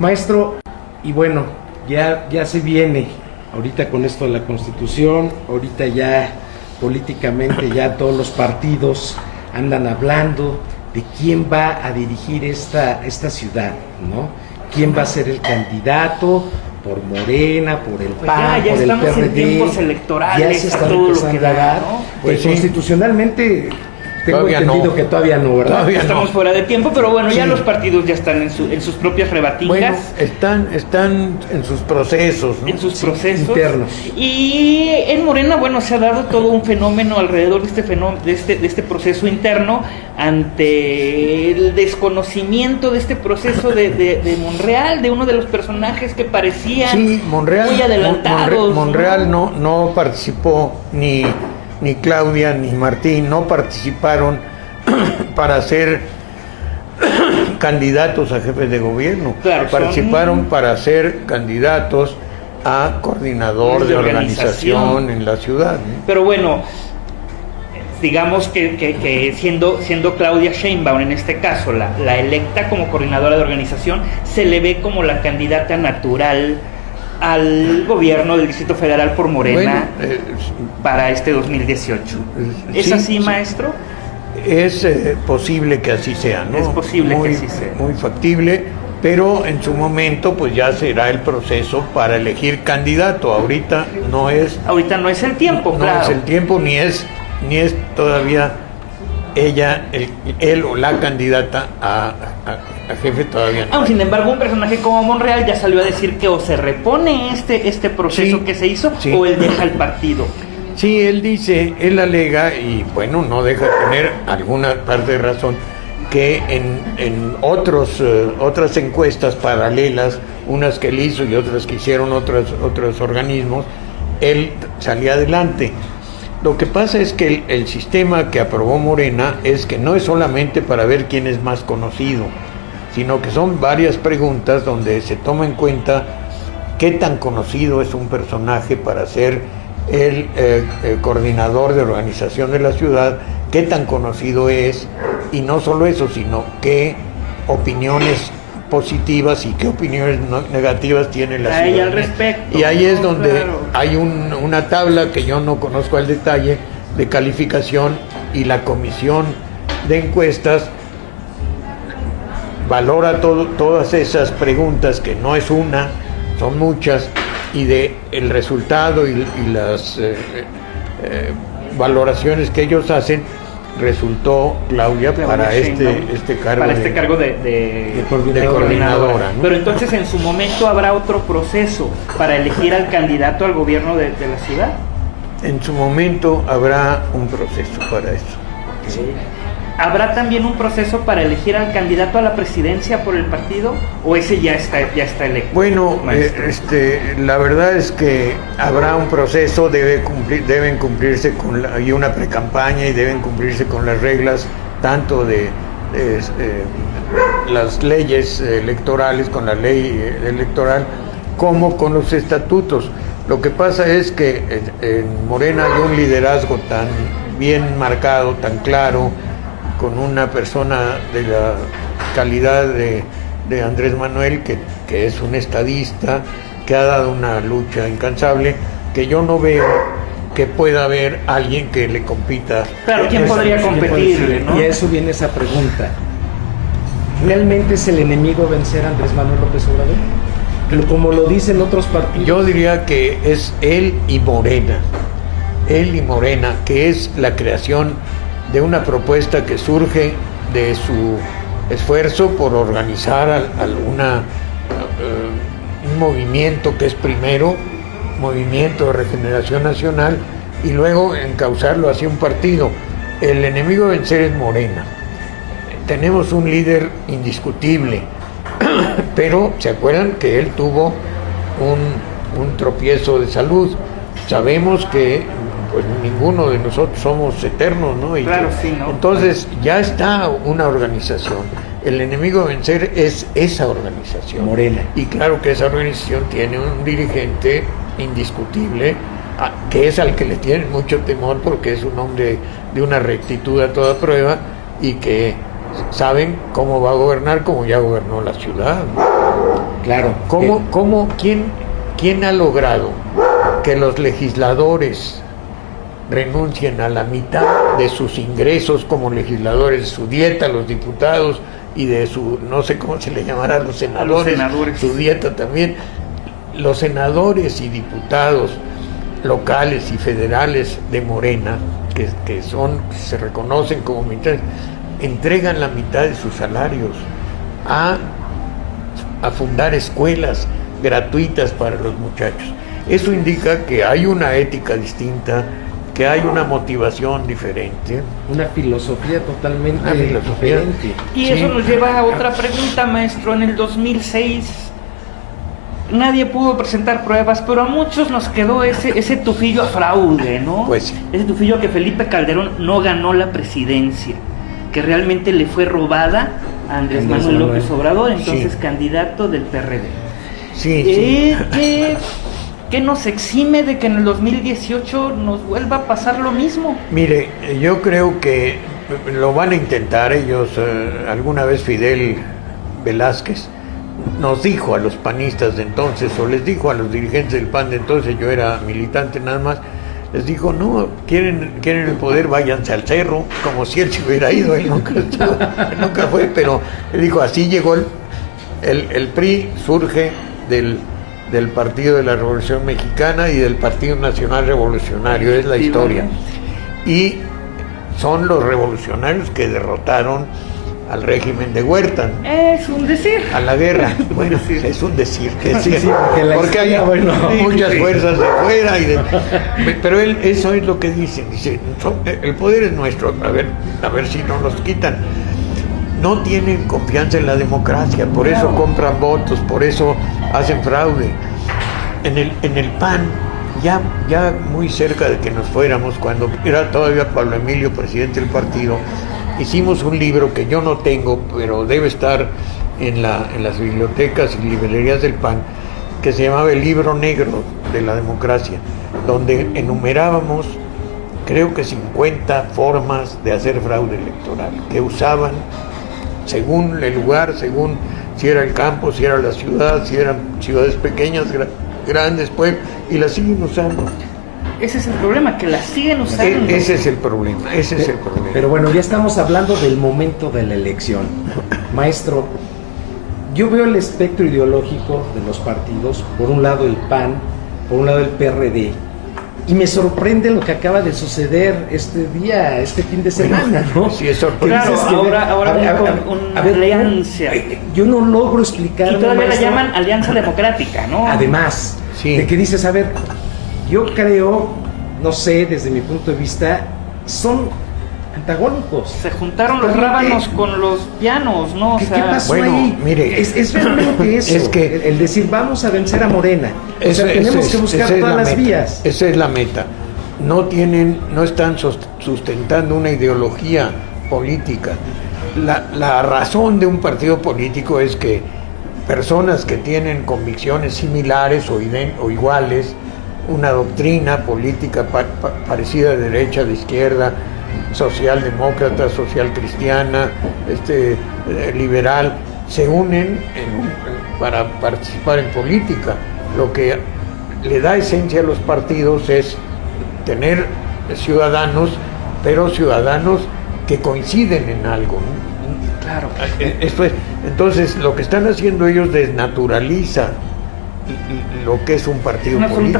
Maestro, y bueno, ya se viene ahorita con esto de la Constitución, ahorita ya políticamente ya todos los partidos andan hablando de quién va a dirigir esta ciudad, ¿no? ¿Quién va a ser el candidato? Por Morena, por el PAN, ya por el estamos PRD. en tiempos electorales, ya se está todo lo que empezando a da, dar. ¿no? Pues constitucionalmente tengo todavía entendido que todavía no, ¿verdad? Todavía estamos no. fuera de tiempo, pero bueno, ya Sí. los partidos ya están en sus propias rebatingas. Bueno, están en sus procesos, ¿no? En sus procesos internos. Y en Morena, bueno, se ha dado todo un fenómeno alrededor de este proceso interno ante el desconocimiento de este proceso de Monreal, de uno de los personajes que parecían muy adelantados. Monreal no participó, ni Claudia ni Martín no participaron para ser candidatos a jefes de gobierno. Claro, participaron para ser candidatos a coordinador de organización en la ciudad, ¿no? Pero bueno, digamos que siendo Claudia Sheinbaum en este caso la electa como coordinadora de organización, se le ve como la candidata natural al gobierno del Distrito Federal por Morena Bueno, para este 2018. ¿Es sí, así, sí. maestro? Es posible que así sea, ¿no? Es posible Muy- que así sea. Muy factible, pero en su momento pues ya será el proceso para elegir candidato. Ahorita no es, Ahorita no es el tiempo, no claro. es el tiempo, ni es todavía ella, él o la candidata a jefe todavía no. Aún sin embargo, un personaje como Monreal ya salió a decir que o se repone este proceso Sí, que se hizo, sí. o él deja el partido. Sí, él dice, él alega, y bueno, no deja de tener alguna parte de razón, que en otras encuestas paralelas, unas que él hizo y otras que hicieron otros organismos, él salía adelante. Lo que pasa es que el sistema que aprobó Morena es que no es solamente para ver quién es más conocido, sino que son varias preguntas donde se toma en cuenta qué tan conocido es un personaje para ser el coordinador de organización de la ciudad, qué tan conocido es, y no solo eso, sino qué opiniones positivas y qué opiniones negativas tiene la Ahí ciudad. al respecto, Y ahí es ¿no? donde Claro. hay una tabla que yo no conozco al detalle de calificación, y la comisión de encuestas valora todas esas preguntas, que no es una, son muchas, y de el resultado y las valoraciones que ellos hacen, resultó Claudia para Sheinbaum, este cargo para este de- cargo de de coordinadora, coordinadora, ¿no? Pero entonces en su momento habrá otro proceso para elegir al candidato al gobierno de la ciudad. En su momento habrá un proceso para eso. ¿Habrá también un proceso para elegir al candidato a la presidencia por el partido, o ese ya está electo? Bueno, maestro? la verdad es que habrá un proceso, deben cumplirse y una precampaña, y deben cumplirse con las reglas tanto de las leyes electorales, con la ley electoral, como con los estatutos. Lo que pasa es que en Morena hay un liderazgo tan bien marcado, tan claro, con una persona de la calidad de Andrés Manuel, que es un estadista, que ha dado una lucha incansable, que yo no veo que pueda haber alguien que le compita. Claro, ¿quién Eso- podría competirle, no? Y a eso viene esa pregunta. ¿Realmente es el enemigo vencer a Andrés Manuel López Obrador? Como lo dicen otros partidos. Yo diría que es él y Morena, que es la creación de una propuesta que surge de su esfuerzo por organizar un movimiento que es primero Movimiento de Regeneración Nacional, y luego encauzarlo hacia un partido. El enemigo a vencer es Morena. Tenemos un líder indiscutible, pero se acuerdan que él tuvo un tropiezo de salud. Sabemos que pues ninguno de nosotros somos eternos, ¿no? Y Claro, sí, ¿no? entonces ya está una organización. El enemigo a vencer es esa organización. Morena. Y claro que esa organización tiene un dirigente indiscutible, que es al que le tienen mucho temor, porque es un hombre de una rectitud a toda prueba, y que saben cómo va a gobernar, como ya gobernó la ciudad. Claro. ¿Quién ha logrado que los legisladores renuncien a la mitad de sus ingresos como legisladores, su dieta, los diputados, y de su, no sé cómo se le llamará, a los senadores, su dieta también? Los senadores y diputados locales y federales de Morena, que se reconocen como militares, entregan la mitad de sus salarios a fundar escuelas gratuitas para los muchachos. Eso indica que hay una ética distinta, que hay una motivación diferente. Una filosofía totalmente Una filosofía. diferente. Y Sí. eso nos lleva a otra pregunta, maestro. En el 2006 nadie pudo presentar pruebas, pero a muchos nos quedó ese tufillo a fraude, ¿no? Pues sí. Ese tufillo que Felipe Calderón no ganó la presidencia, que realmente le fue robada a Andrés Manuel López Obrador, entonces Sí. candidato del PRD. Sí. ¿Qué nos exime de que en el 2018 nos vuelva a pasar lo mismo? Mire, yo creo que lo van a intentar ellos. Alguna vez Fidel Velázquez nos dijo a los panistas de entonces, o les dijo a los dirigentes del PAN de entonces, yo era militante nada más, les dijo, no, quieren el poder, váyanse al cerro, como si él se hubiera ido, él nunca estuvo, nunca fue, pero él dijo, así llegó el PRI, surge del Partido de la Revolución Mexicana y del Partido Nacional Revolucionario, es la historia. Y son los revolucionarios que derrotaron al régimen de Huerta. Es un decir. A la guerra. Bueno, es un decir. Porque hay muchas fuerzas de fuera. Pero eso es lo que dicen. Dice, el poder es nuestro. A ver si no nos quitan. No tienen confianza en la democracia. Por eso compran votos. Por eso hacen fraude. En el PAN, ya muy cerca de que nos fuéramos, cuando era todavía Pablo Emilio presidente del partido, hicimos un libro que yo no tengo, pero debe estar en las bibliotecas y librerías del PAN, que se llamaba El Libro Negro de la Democracia, donde enumerábamos, creo que 50 formas de hacer fraude electoral, que usaban según el lugar, según si era el campo, si era la ciudad, si eran ciudades pequeñas, grandes, pueblos, y las siguen usando. Ese es el problema, que la siguen usando. Ese es el problema. Pero bueno, ya estamos hablando del momento de la elección. Maestro, yo veo el espectro ideológico de los partidos, por un lado el PAN, por un lado el PRD, y me sorprende lo que acaba de suceder este fin de semana, ¿no? Sí, es sorprendente. Claro, ahora con una alianza. Yo no logro explicar. Y todavía la llaman Alianza Democrática, ¿no? Además, sí, de que dices, a ver, yo creo, no sé, desde mi punto de vista, son antagónicos. Se juntaron los rábanos con los pianos, ¿no? ¿Qué pasó ahí? Mire, es realmente eso, es que el decir vamos a vencer a Morena. O sea, tenemos que buscar todas las vías. Esa es la meta. No están sustentando una ideología política. La razón de un partido político es que personas que tienen convicciones similares o iguales, una doctrina política parecida de derecha, de izquierda, socialdemócrata, social cristiana, liberal, se unen para participar en política. Lo que le da esencia a los partidos es tener ciudadanos, pero ciudadanos que coinciden en algo, ¿no? Claro. Esto es, entonces, lo que están haciendo ellos desnaturaliza lo que es un partido político.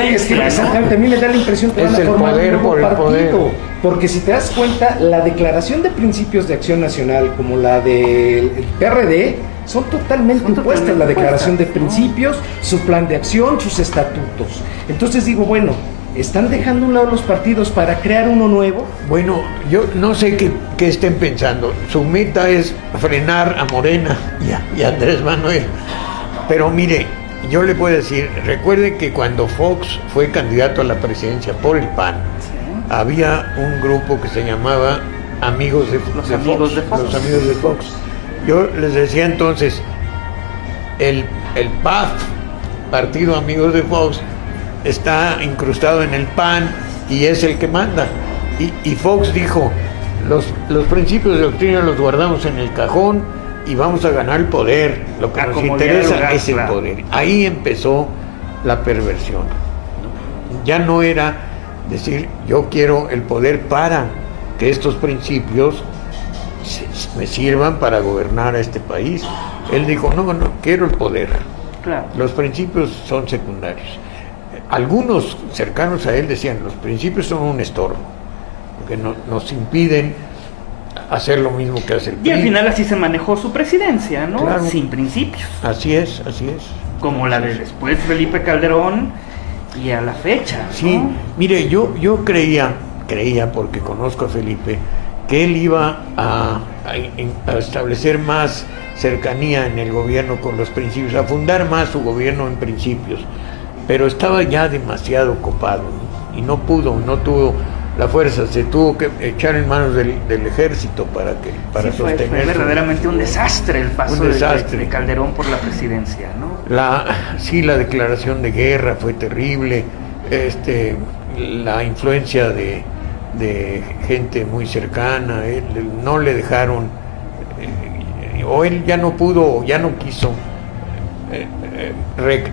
Exactamente, a mí me da la impresión que van a formar un nuevo partido, porque si te das cuenta, la declaración de principios de acción nacional como la del PRD son totalmente opuestas. La declaración de principios, su plan de acción, sus estatutos. Entonces digo, bueno, ¿están dejando a un lado los partidos para crear uno nuevo? Bueno, yo no sé qué estén pensando. Su meta es frenar a Morena y a Andrés Manuel. Pero mire, yo le puedo decir, recuerde que cuando Fox fue candidato a la presidencia por el PAN, había un grupo que se llamaba Amigos de Fox. Los Amigos de Fox. Yo les decía entonces, el PAF, Partido Amigos de Fox, está incrustado en el PAN y es el que manda. Y Fox dijo, los principios de doctrina los guardamos en el cajón y vamos a ganar el poder. Lo que nos interesa es el poder. Ahí empezó la perversión. Ya no era decir, yo quiero el poder para que estos principios me sirvan para gobernar a este país. Él dijo, no, quiero el poder. Claro. Los principios son secundarios. Algunos cercanos a él decían, los principios son un estorbo, porque nos impiden hacer lo mismo que hace el PRI. Y al final así se manejó su presidencia, ¿no? Claro. Sin principios. Así es. Como la de después Felipe Calderón y a la fecha, ¿no? Sí, mire, yo creía, porque conozco a Felipe, que él iba a establecer más cercanía en el gobierno con los principios, a fundar más su gobierno en principios, pero estaba ya demasiado copado, ¿no? Y no tuvo la fuerza, se tuvo que echar en manos del ejército para sostener. Fue verdaderamente un desastre el paso de Calderón por la presidencia, ¿no? La declaración de guerra fue terrible, la influencia de gente muy cercana, él no le dejaron, o él ya no pudo, o ya no quiso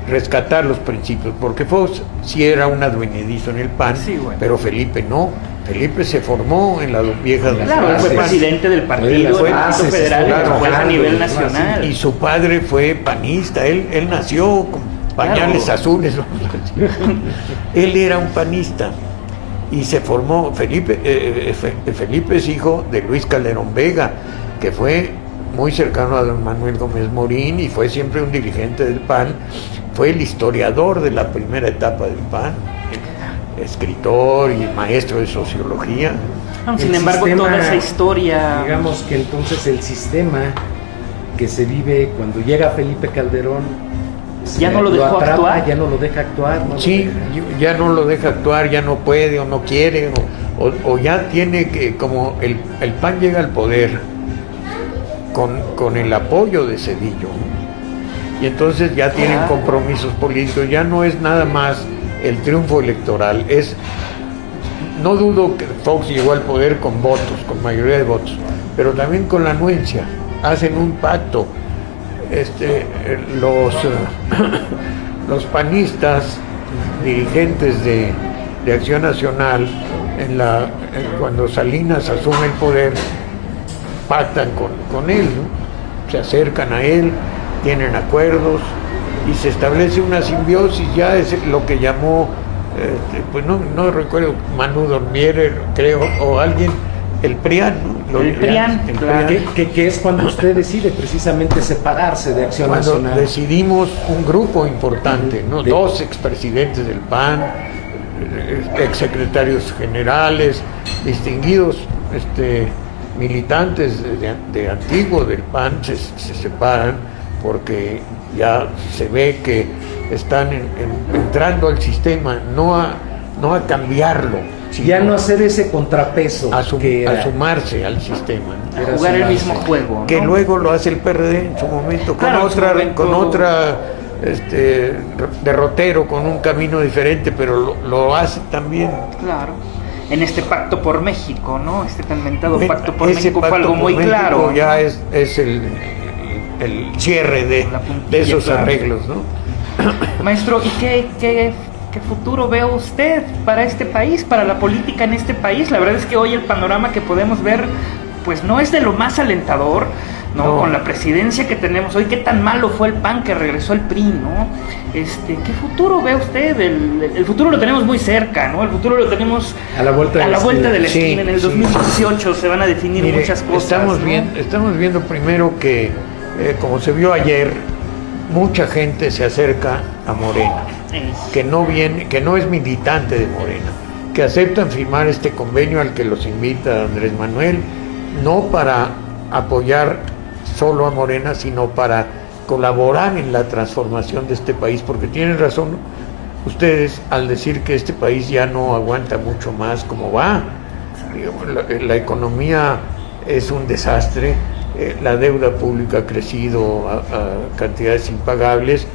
rescatar los principios, porque Fox sí era un adueñadizo en el PAN, Sí, bueno. pero Felipe no. Felipe se formó en la vieja Claro, él fue presidente del partido, Fue del la Partido base, Federal, y claro, después a claro, nivel claro, nacional. y su padre fue panista. Él nació con pañales Claro. azules. Él era un panista y se formó. Felipe es hijo de Luis Calderón Vega, que fue muy cercano a don Manuel Gómez Morín y fue siempre un dirigente del PAN. Fue el historiador de la primera etapa del PAN, escritor y maestro de sociología. Sin El embargo, sistema, toda esa historia... Digamos que entonces el sistema que se vive cuando llega Felipe Calderón Ya no lo dejó actuar. ya no lo deja actuar. ¿No? Sí, ya no lo deja actuar, ya no puede o no quiere, o ya tiene que, como el PAN llega al poder con el apoyo de Zedillo, ¿no? Y entonces ya tienen Claro. compromisos políticos, ya no es nada más el triunfo electoral, no dudo que Fox llegó al poder con votos, con mayoría de votos, pero también con la anuencia, hacen un pacto. Los panistas, dirigentes de Acción Nacional, cuando Salinas asume el poder, pactan con él, ¿no? Se acercan a él, tienen acuerdos y se establece una simbiosis. Ya es lo que llamó, pues no recuerdo, Manu Dormier, creo, o alguien, el PRIAN, ¿no? El PRIAN, claro. Que es cuando usted decide precisamente separarse de Acción Cuando Nacional. decidimos un grupo importante, ¿no? De- 2 expresidentes del PAN, exsecretarios generales, distinguidos militantes de antiguo del PAN se separan porque ya se ve que están entrando al sistema, no a cambiarlo, Ya sino no hacer ese contrapeso a que era- sumarse al sistema, ¿no? A jugar el mismo juego, ¿no? Que luego lo hace el PRD en su momento, Claro, en su momento. con otra derrotero, con un camino diferente, pero lo hace también. Claro. En este pacto por México, ¿no? Este tan mentado pacto por Ese México fue pacto algo por muy México claro. ya ¿no? es el cierre La puntilla, de esos claro. arreglos, ¿no? Maestro, ¿y qué futuro ve usted para este país, para la política en este país? La verdad es que hoy el panorama que podemos ver, pues no es de lo más alentador, ¿no? No. Con la presidencia que tenemos hoy, qué tan malo fue el PAN que regresó el PRI, ¿no? ¿Qué futuro ve usted? El futuro lo tenemos muy cerca, ¿no? El futuro lo tenemos a la vuelta de la Sí, esquina. En el sí. 2018 se van a definir Mire, muchas cosas, ¿no? estamos viendo primero que, como se vio ayer, mucha gente se acerca a Morena, que no es militante de Morena, que aceptan firmar este convenio al que los invita Andrés Manuel, no para apoyar solo a Morena, sino para colaborar en la transformación de este país, porque tienen razón ustedes al decir que este país ya no aguanta mucho más como va. Digamos, la economía es un desastre, la deuda pública ha crecido a cantidades impagables,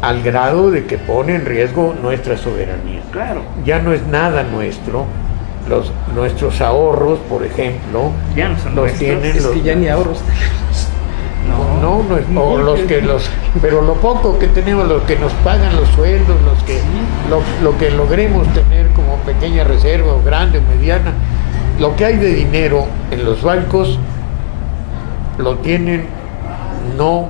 al grado de que pone en riesgo nuestra soberanía. Claro, Ya no es nada nuestro. Nuestros ahorros, por ejemplo, ya no son los nuestros. tienen Es que ya ni ahorros tenemos. Pero lo poco que tenemos, los que nos pagan los sueldos, lo que logremos tener como pequeña reserva, o grande o mediana, lo que hay de dinero en los bancos lo tienen no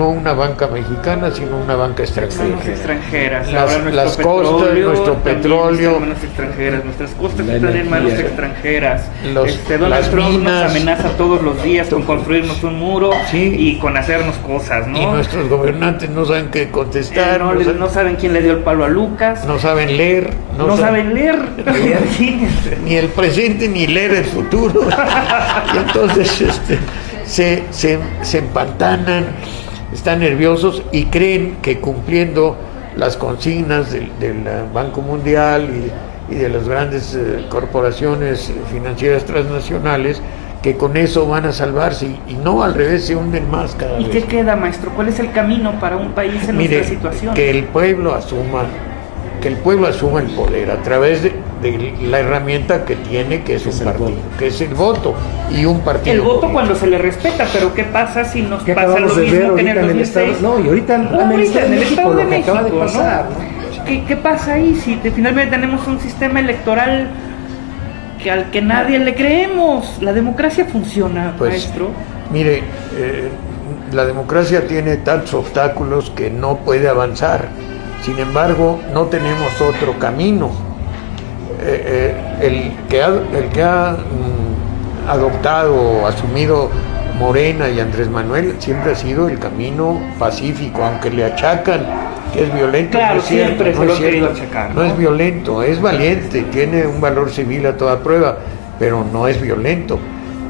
una banca mexicana, sino una banca extranjera. Manos extranjeras. Las- Ahora las costas, nuestro también petróleo, está en manos extranjeras, nuestras costas la están en manos energía, extranjeras. las Donald Trump nos minas, amenaza todos los días con todo. construirnos un muro Sí. y con hacernos cosas, Y ¿no? nuestros gobernantes no saben qué contestar, No saben quién le dio el palo a Lucas, no saben leer, no saben leer. Imagínense. ni el presente ni leer el futuro. Y entonces se empantanan, están nerviosos y creen que cumpliendo las consignas del Banco Mundial y de las grandes corporaciones financieras transnacionales, que con eso van a salvarse, y no, al revés, se hunden más cada ¿Y vez. qué queda, maestro? ¿Cuál es el camino para un país en Mire, nuestra situación? que el pueblo asuma el poder a través de la herramienta que tiene, que es un el partido, voto. que es el voto, y un partido El voto político. cuando se le respeta, pero ¿qué pasa si nos ¿Qué pasa lo acabamos de ver mismo que en el ahorita en el 2006? Estado? No, y ahorita en el Estado de México, lo que acaba de pasar, ¿no? ¿Qué pasa ahí si finalmente tenemos un sistema electoral al que nadie le creemos? La democracia funciona, Pues, maestro. Mire, la democracia tiene tantos obstáculos que no puede avanzar. Sin embargo, no tenemos otro camino. El que ha adoptado o asumido Morena y Andrés Manuel siempre ha sido el camino pacífico, aunque le achacan que es violento. Claro, no es cierto, siempre se no lo es han querido cierto. achacar, No ¿no? es violento, es valiente, tiene un valor civil a toda prueba, pero no es violento.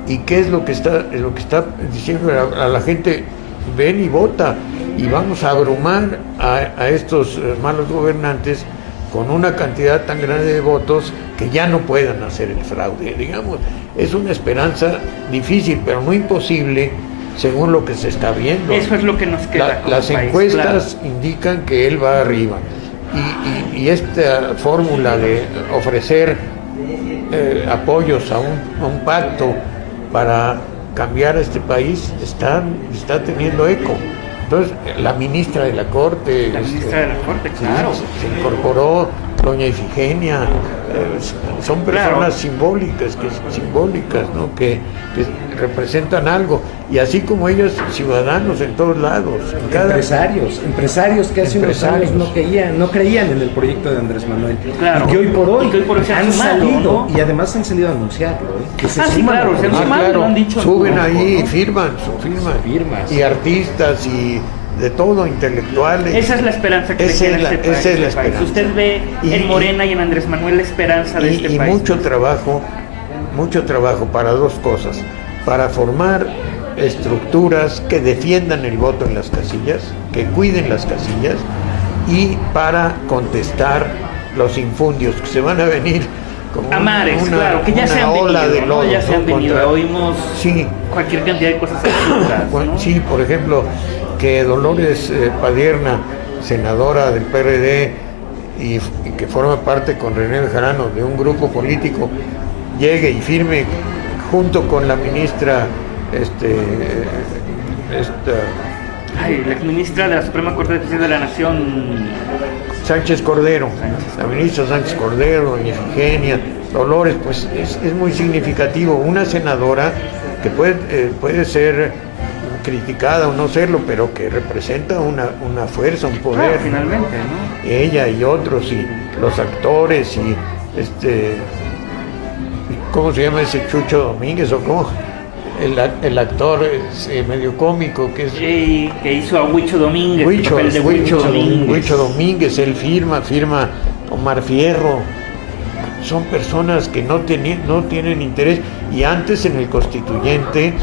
¿Y qué es lo que está diciendo a la gente? Ven y vota, y vamos a abrumar a estos malos gobernantes con una cantidad tan grande de votos que ya no puedan hacer el fraude. Digamos, es una esperanza difícil, pero no imposible, según lo que se está viendo. Eso es lo que nos queda. como Las país, encuestas indican que él va arriba. Y esta fórmula de ofrecer apoyos a un pacto para cambiar a este país está teniendo eco. Entonces, la ministra de la Corte, La ministra de la Corte, claro. se incorporó doña Ifigenia, son personas Claro. simbólicas, ¿no? que representan algo, y así como ellos, ciudadanos en todos lados. en cada- Empresarios que hace unos años Empresarios. no creían en el proyecto de Andrés Manuel. Claro. Y que hoy por hoy, Y que hoy por hoy se han han sumado, salido, ¿no? y además han salido a anunciarlo. Que se Sí, suman claro, a se han la- sumado, lo han dicho en suben público, ahí y ¿no? firman. Firmas. Y artistas y de todo, intelectuales. Esa es la esperanza que le Esa queda es a la- este país. esa es la esperanza. Usted ve Y- en Morena y en Andrés Manuel la esperanza de este y país. mucho trabajo para dos cosas: para formar estructuras que defiendan el voto en las casillas, que cuiden las casillas, y para contestar los infundios que se van a venir como A mares, claro, que ya se han ola venido, de ¿no? lodo, Ya se han ¿no? venido, Contra- oímos Sí. cualquier cantidad de cosas absurdas, ¿no? Sí, por ejemplo, que Dolores Padierna, senadora del PRD y que forma parte con René Bejarano de un grupo político, llegue y firme junto con la ministra Ay, la ministra de la Suprema Corte de Justicia de la Nación. Sánchez Cordero, la ministra Sánchez Cordero, doña Ifigenia, Dolores, pues es muy significativo. Una senadora que puede ser criticada o no serlo, pero que representa una fuerza, un poder. Claro, ¿no? finalmente, ¿no? Ella y otros, y los actores, y ¿cómo se llama ese Chucho Domínguez o cómo? El actor medio cómico que es Que hizo a Huicho Domínguez. el Huicho, papel de Huicho Domínguez. Él firma Omar Fierro. Son personas que no tienen interés. Y antes en el constituyente,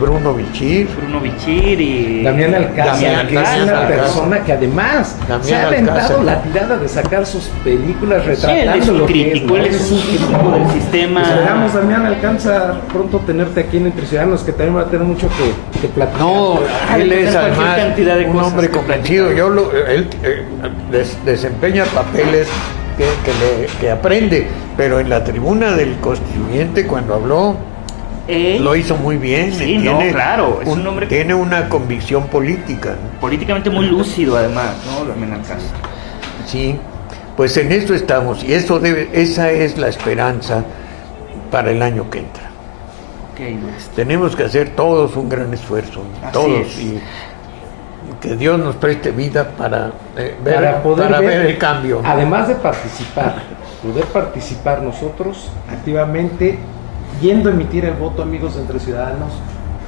Bruno Bichir. Bruno Bichir y Damián Alcázar, que es Damián una Alcázar. persona que además Damián se ha aventado Alcázar. la tirada de sacar sus películas Sí, él retratando es un lo que crítico, él es un crítico del sistema. Esperamos, Damián, alcanza pronto tenerte aquí en Entre Ciudadanos, que también va a tener mucho que platicar. No, Ay, él es tener cualquier además cantidad de un cosas hombre que convencido. Él desempeña papeles que aprende, pero en la tribuna del constituyente, cuando habló, Él, lo hizo muy bien. Sí, no, claro, es un hombre tiene una convicción política. políticamente muy lúcido, además, ¿no? Damián Alcázar. Sí, pues en esto estamos, y esa es la esperanza para el año que entra. Ok, maestro. Tenemos que hacer todos un gran esfuerzo, Así todos, es. y que Dios nos preste vida para Para ver el cambio, ¿no? Además de poder participar nosotros activamente, yendo a emitir el voto, amigos de Entre Ciudadanos,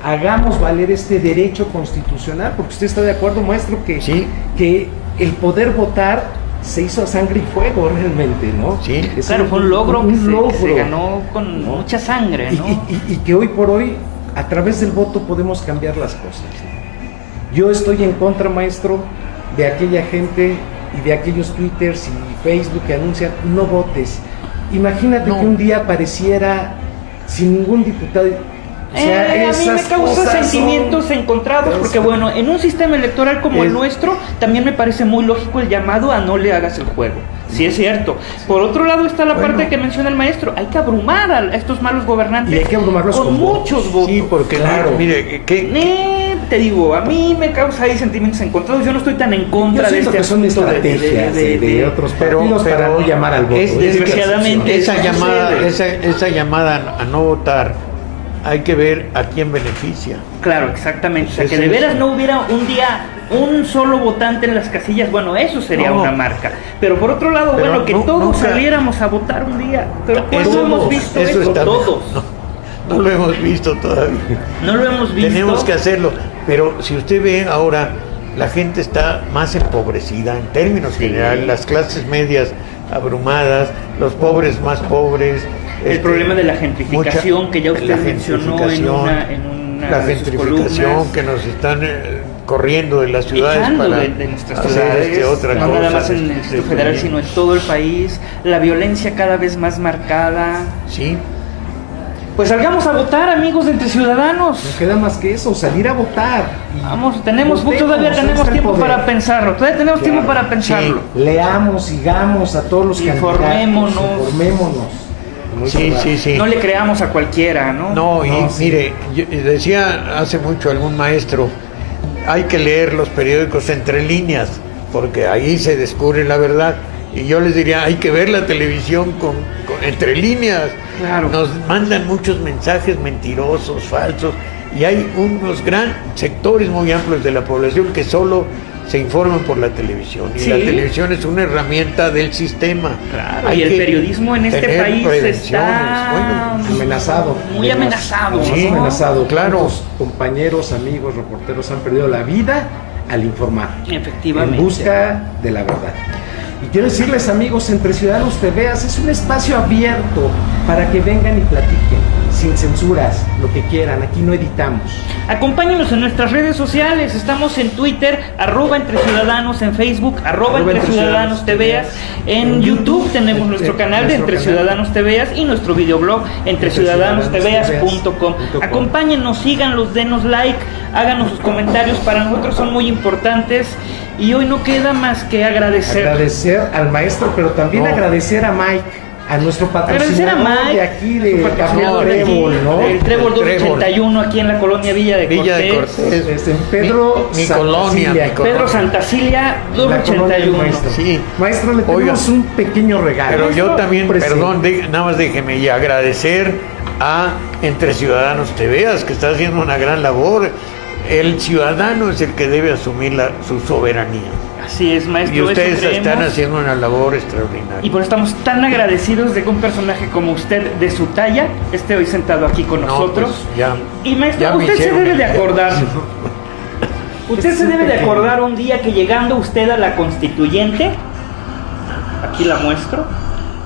hagamos valer este derecho constitucional, porque usted está de acuerdo, maestro, que, Sí. que el poder votar se hizo a sangre y fuego realmente, ¿no? Sí. Es Claro, fue un logro, que logro. se ganó con ¿no? mucha sangre, ¿no? Y que hoy por hoy, a través del voto, podemos cambiar las cosas. Yo estoy en contra, maestro, de aquella gente y de aquellos twitters y Facebook que anuncian no votes. Imagínate No. que un día apareciera sin ningún diputado. O sea, A mí me esas causa cosas son- sentimientos encontrados porque bueno, en un sistema electoral como el Es- nuestro también me parece muy lógico el llamado a no le hagas el juego. Sí, es cierto. Por otro lado está la Bueno. parte que menciona el maestro. Hay que abrumar a estos malos gobernantes. Y hay que abrumarlos con con muchos votos. Sí, porque Claro. mire, Te digo, a mí me causa ahí sentimientos encontrados. Yo no estoy tan en contra Yo de siento este que son asunto estrategias de otros partidos para no llamar al voto. es- desgraciadamente, esa eso llamada, sucede. esa llamada a no votar, hay que ver a quién beneficia. Claro, exactamente. O sea, Es que de eso. veras no hubiera un día un solo votante en las casillas, bueno, eso sería No. una marca. Pero por otro lado, Pero bueno, que no- todos nunca- saliéramos a votar un día. Pero pues Eso- no hemos visto eso, está todos. No lo hemos visto todavía. No lo hemos visto. Tenemos que hacerlo. Pero si usted ve ahora, la gente está más empobrecida en términos Sí. generales, las clases medias abrumadas, los pobres más pobres. El problema de la gentrificación, que ya usted la mencionó en una la de sus gentrificación columnas. que nos están corriendo de las ciudades Echando para de nuestras hacer ciudades, otra no cosa, nada más en el Distrito Federal, sino en todo el país, la violencia cada vez más marcada. Sí, Pues salgamos a votar, amigos de Entre Ciudadanos. No queda más que eso, salir a votar. Y Vamos, votemos, todavía ahí tenemos está el tiempo poder. para pensarlo, todavía tenemos Claro. tiempo para pensarlo. Leamos, sigamos a todos los Informémonos. candidatos, informémonos. Como dice sí, la- sí, sí. No le creamos a cualquiera, ¿no? No, y No, sí. mire, decía hace mucho algún maestro, hay que leer los periódicos entre líneas, porque ahí se descubre la verdad. Y yo les diría, hay que ver la televisión entre líneas. Claro. Nos mandan muchos mensajes mentirosos, falsos, y hay unos gran sectores muy amplios de la población que solo se informan por la televisión. Y Sí. la televisión es una herramienta del sistema. Claro, Hay y el que periodismo en este tener país prevenciones. está Bueno, Amenazado. muy amenazado. Sí, ¿no? Amenazado. Claro. ¿Cuántos compañeros, amigos, reporteros han perdido la vida al informar? Efectivamente. En busca de la verdad. Y quiero decirles, amigos, Entre Ciudadanos TVs es un espacio abierto para que vengan y platiquen, sin censuras, lo que quieran. Aquí no editamos. Acompáñenos en nuestras redes sociales. Estamos en Twitter, @Entre Ciudadanos, en Facebook, @Entre Ciudadanos TVs. En YouTube tenemos nuestro canal de Entre Ciudadanos TVs y nuestro videoblog entreciudadanosteveas.com. Acompáñenos, síganlos, denos like, háganos sus comentarios. Para nosotros son muy importantes. Y hoy no queda más que agradecer. Agradecer al maestro, pero también agradecer a Mike, a nuestro Agradecer a patrocinador Mike, de aquí, de su patrocinador de aquí, Trébol, ¿no? el Trébol El Trébol. 281 aquí en la colonia Villa de Cortés. Es en Pedro Mi Santa colonia, Cilia, mi colonia. Pedro Santacilia la colonia del 281. maestro. Sí. Maestro, le Oiga, tenemos un pequeño regalo. Pero yo también, Presente. perdón, nada más déjeme y agradecer a Entre Ciudadanos TVs, que está haciendo una gran labor. El ciudadano es el que debe asumir su soberanía. Así es, maestro. Y ustedes eso creemos. están haciendo una labor extraordinaria. Y por eso estamos tan agradecidos de que un personaje como usted, de su talla, esté hoy sentado aquí con No, nosotros. pues, ya Y maestro, me usted se hicieron debe de el- acordar. Usted Es se un debe de pequeño. acordar un día que llegando usted a la Constituyente, aquí la muestro,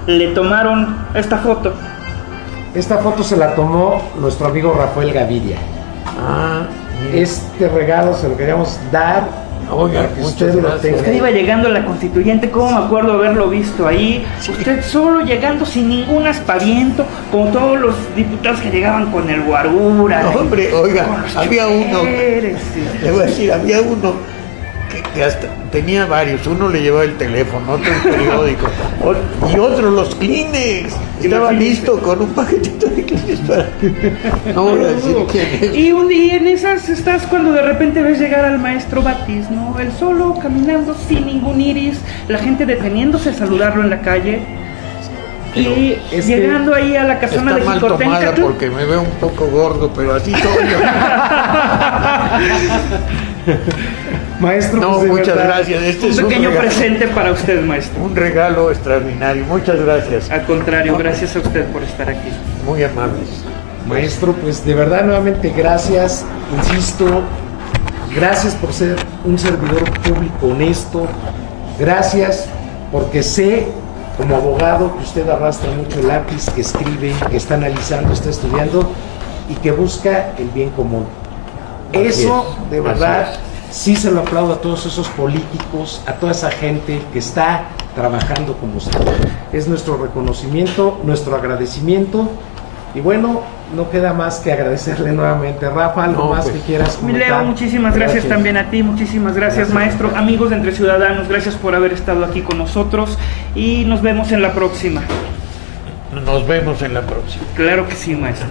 le tomaron esta foto. Esta foto se la tomó nuestro amigo Rafael Gaviria. Ah, mire. Este regalo se lo queríamos dar. Oiga, para que muchas usted lo gracias. tenga. Usted iba llegando a la Constituyente, ¿cómo me acuerdo haberlo visto ahí? Usted solo llegando sin ningún aspaviento, como todos los diputados que llegaban con el guarura. No, hombre, oiga, con los había uno, choferes, le voy a decir, había uno que hasta tenía varios. Uno le llevaba el teléfono, otro el periódico, y otro los Kleenex. Estaba listo con un paquetito de Kleenex para... No voy a decir quién es. Y un día en esas estás cuando de repente ves llegar al maestro Batis, ¿no? Él solo caminando sin ningún iris, la gente deteniéndose a saludarlo en la calle. Y es que llegando ahí a la casona Está de mal tomada Jicotencatl. porque me veo un poco gordo, pero así soy yo. Maestro, No, pues, de muchas verdad, gracias. Este Un es pequeño regalo, presente para usted, maestro. un regalo extraordinario. Muchas gracias. Al contrario, gracias a usted por estar aquí. Muy amables. Maestro, pues de verdad nuevamente gracias, insisto, gracias por ser un servidor público honesto, gracias porque sé como abogado que usted arrastra mucho el lápiz, que escribe, que está analizando, está estudiando y que busca el bien común. Eso de verdad sí se lo aplaudo a todos esos políticos, a toda esa gente que está trabajando como usted. Es nuestro reconocimiento, nuestro agradecimiento. Y bueno, no queda más que agradecerle nuevamente. Rafa, algo No, más pues, que quieras comentar. Leo, muchísimas gracias también a ti, muchísimas gracias, Gracias. maestro. Amigos de Entre Ciudadanos, gracias por haber estado aquí con nosotros y nos vemos en la próxima. Nos vemos en la próxima. Claro que sí, maestro.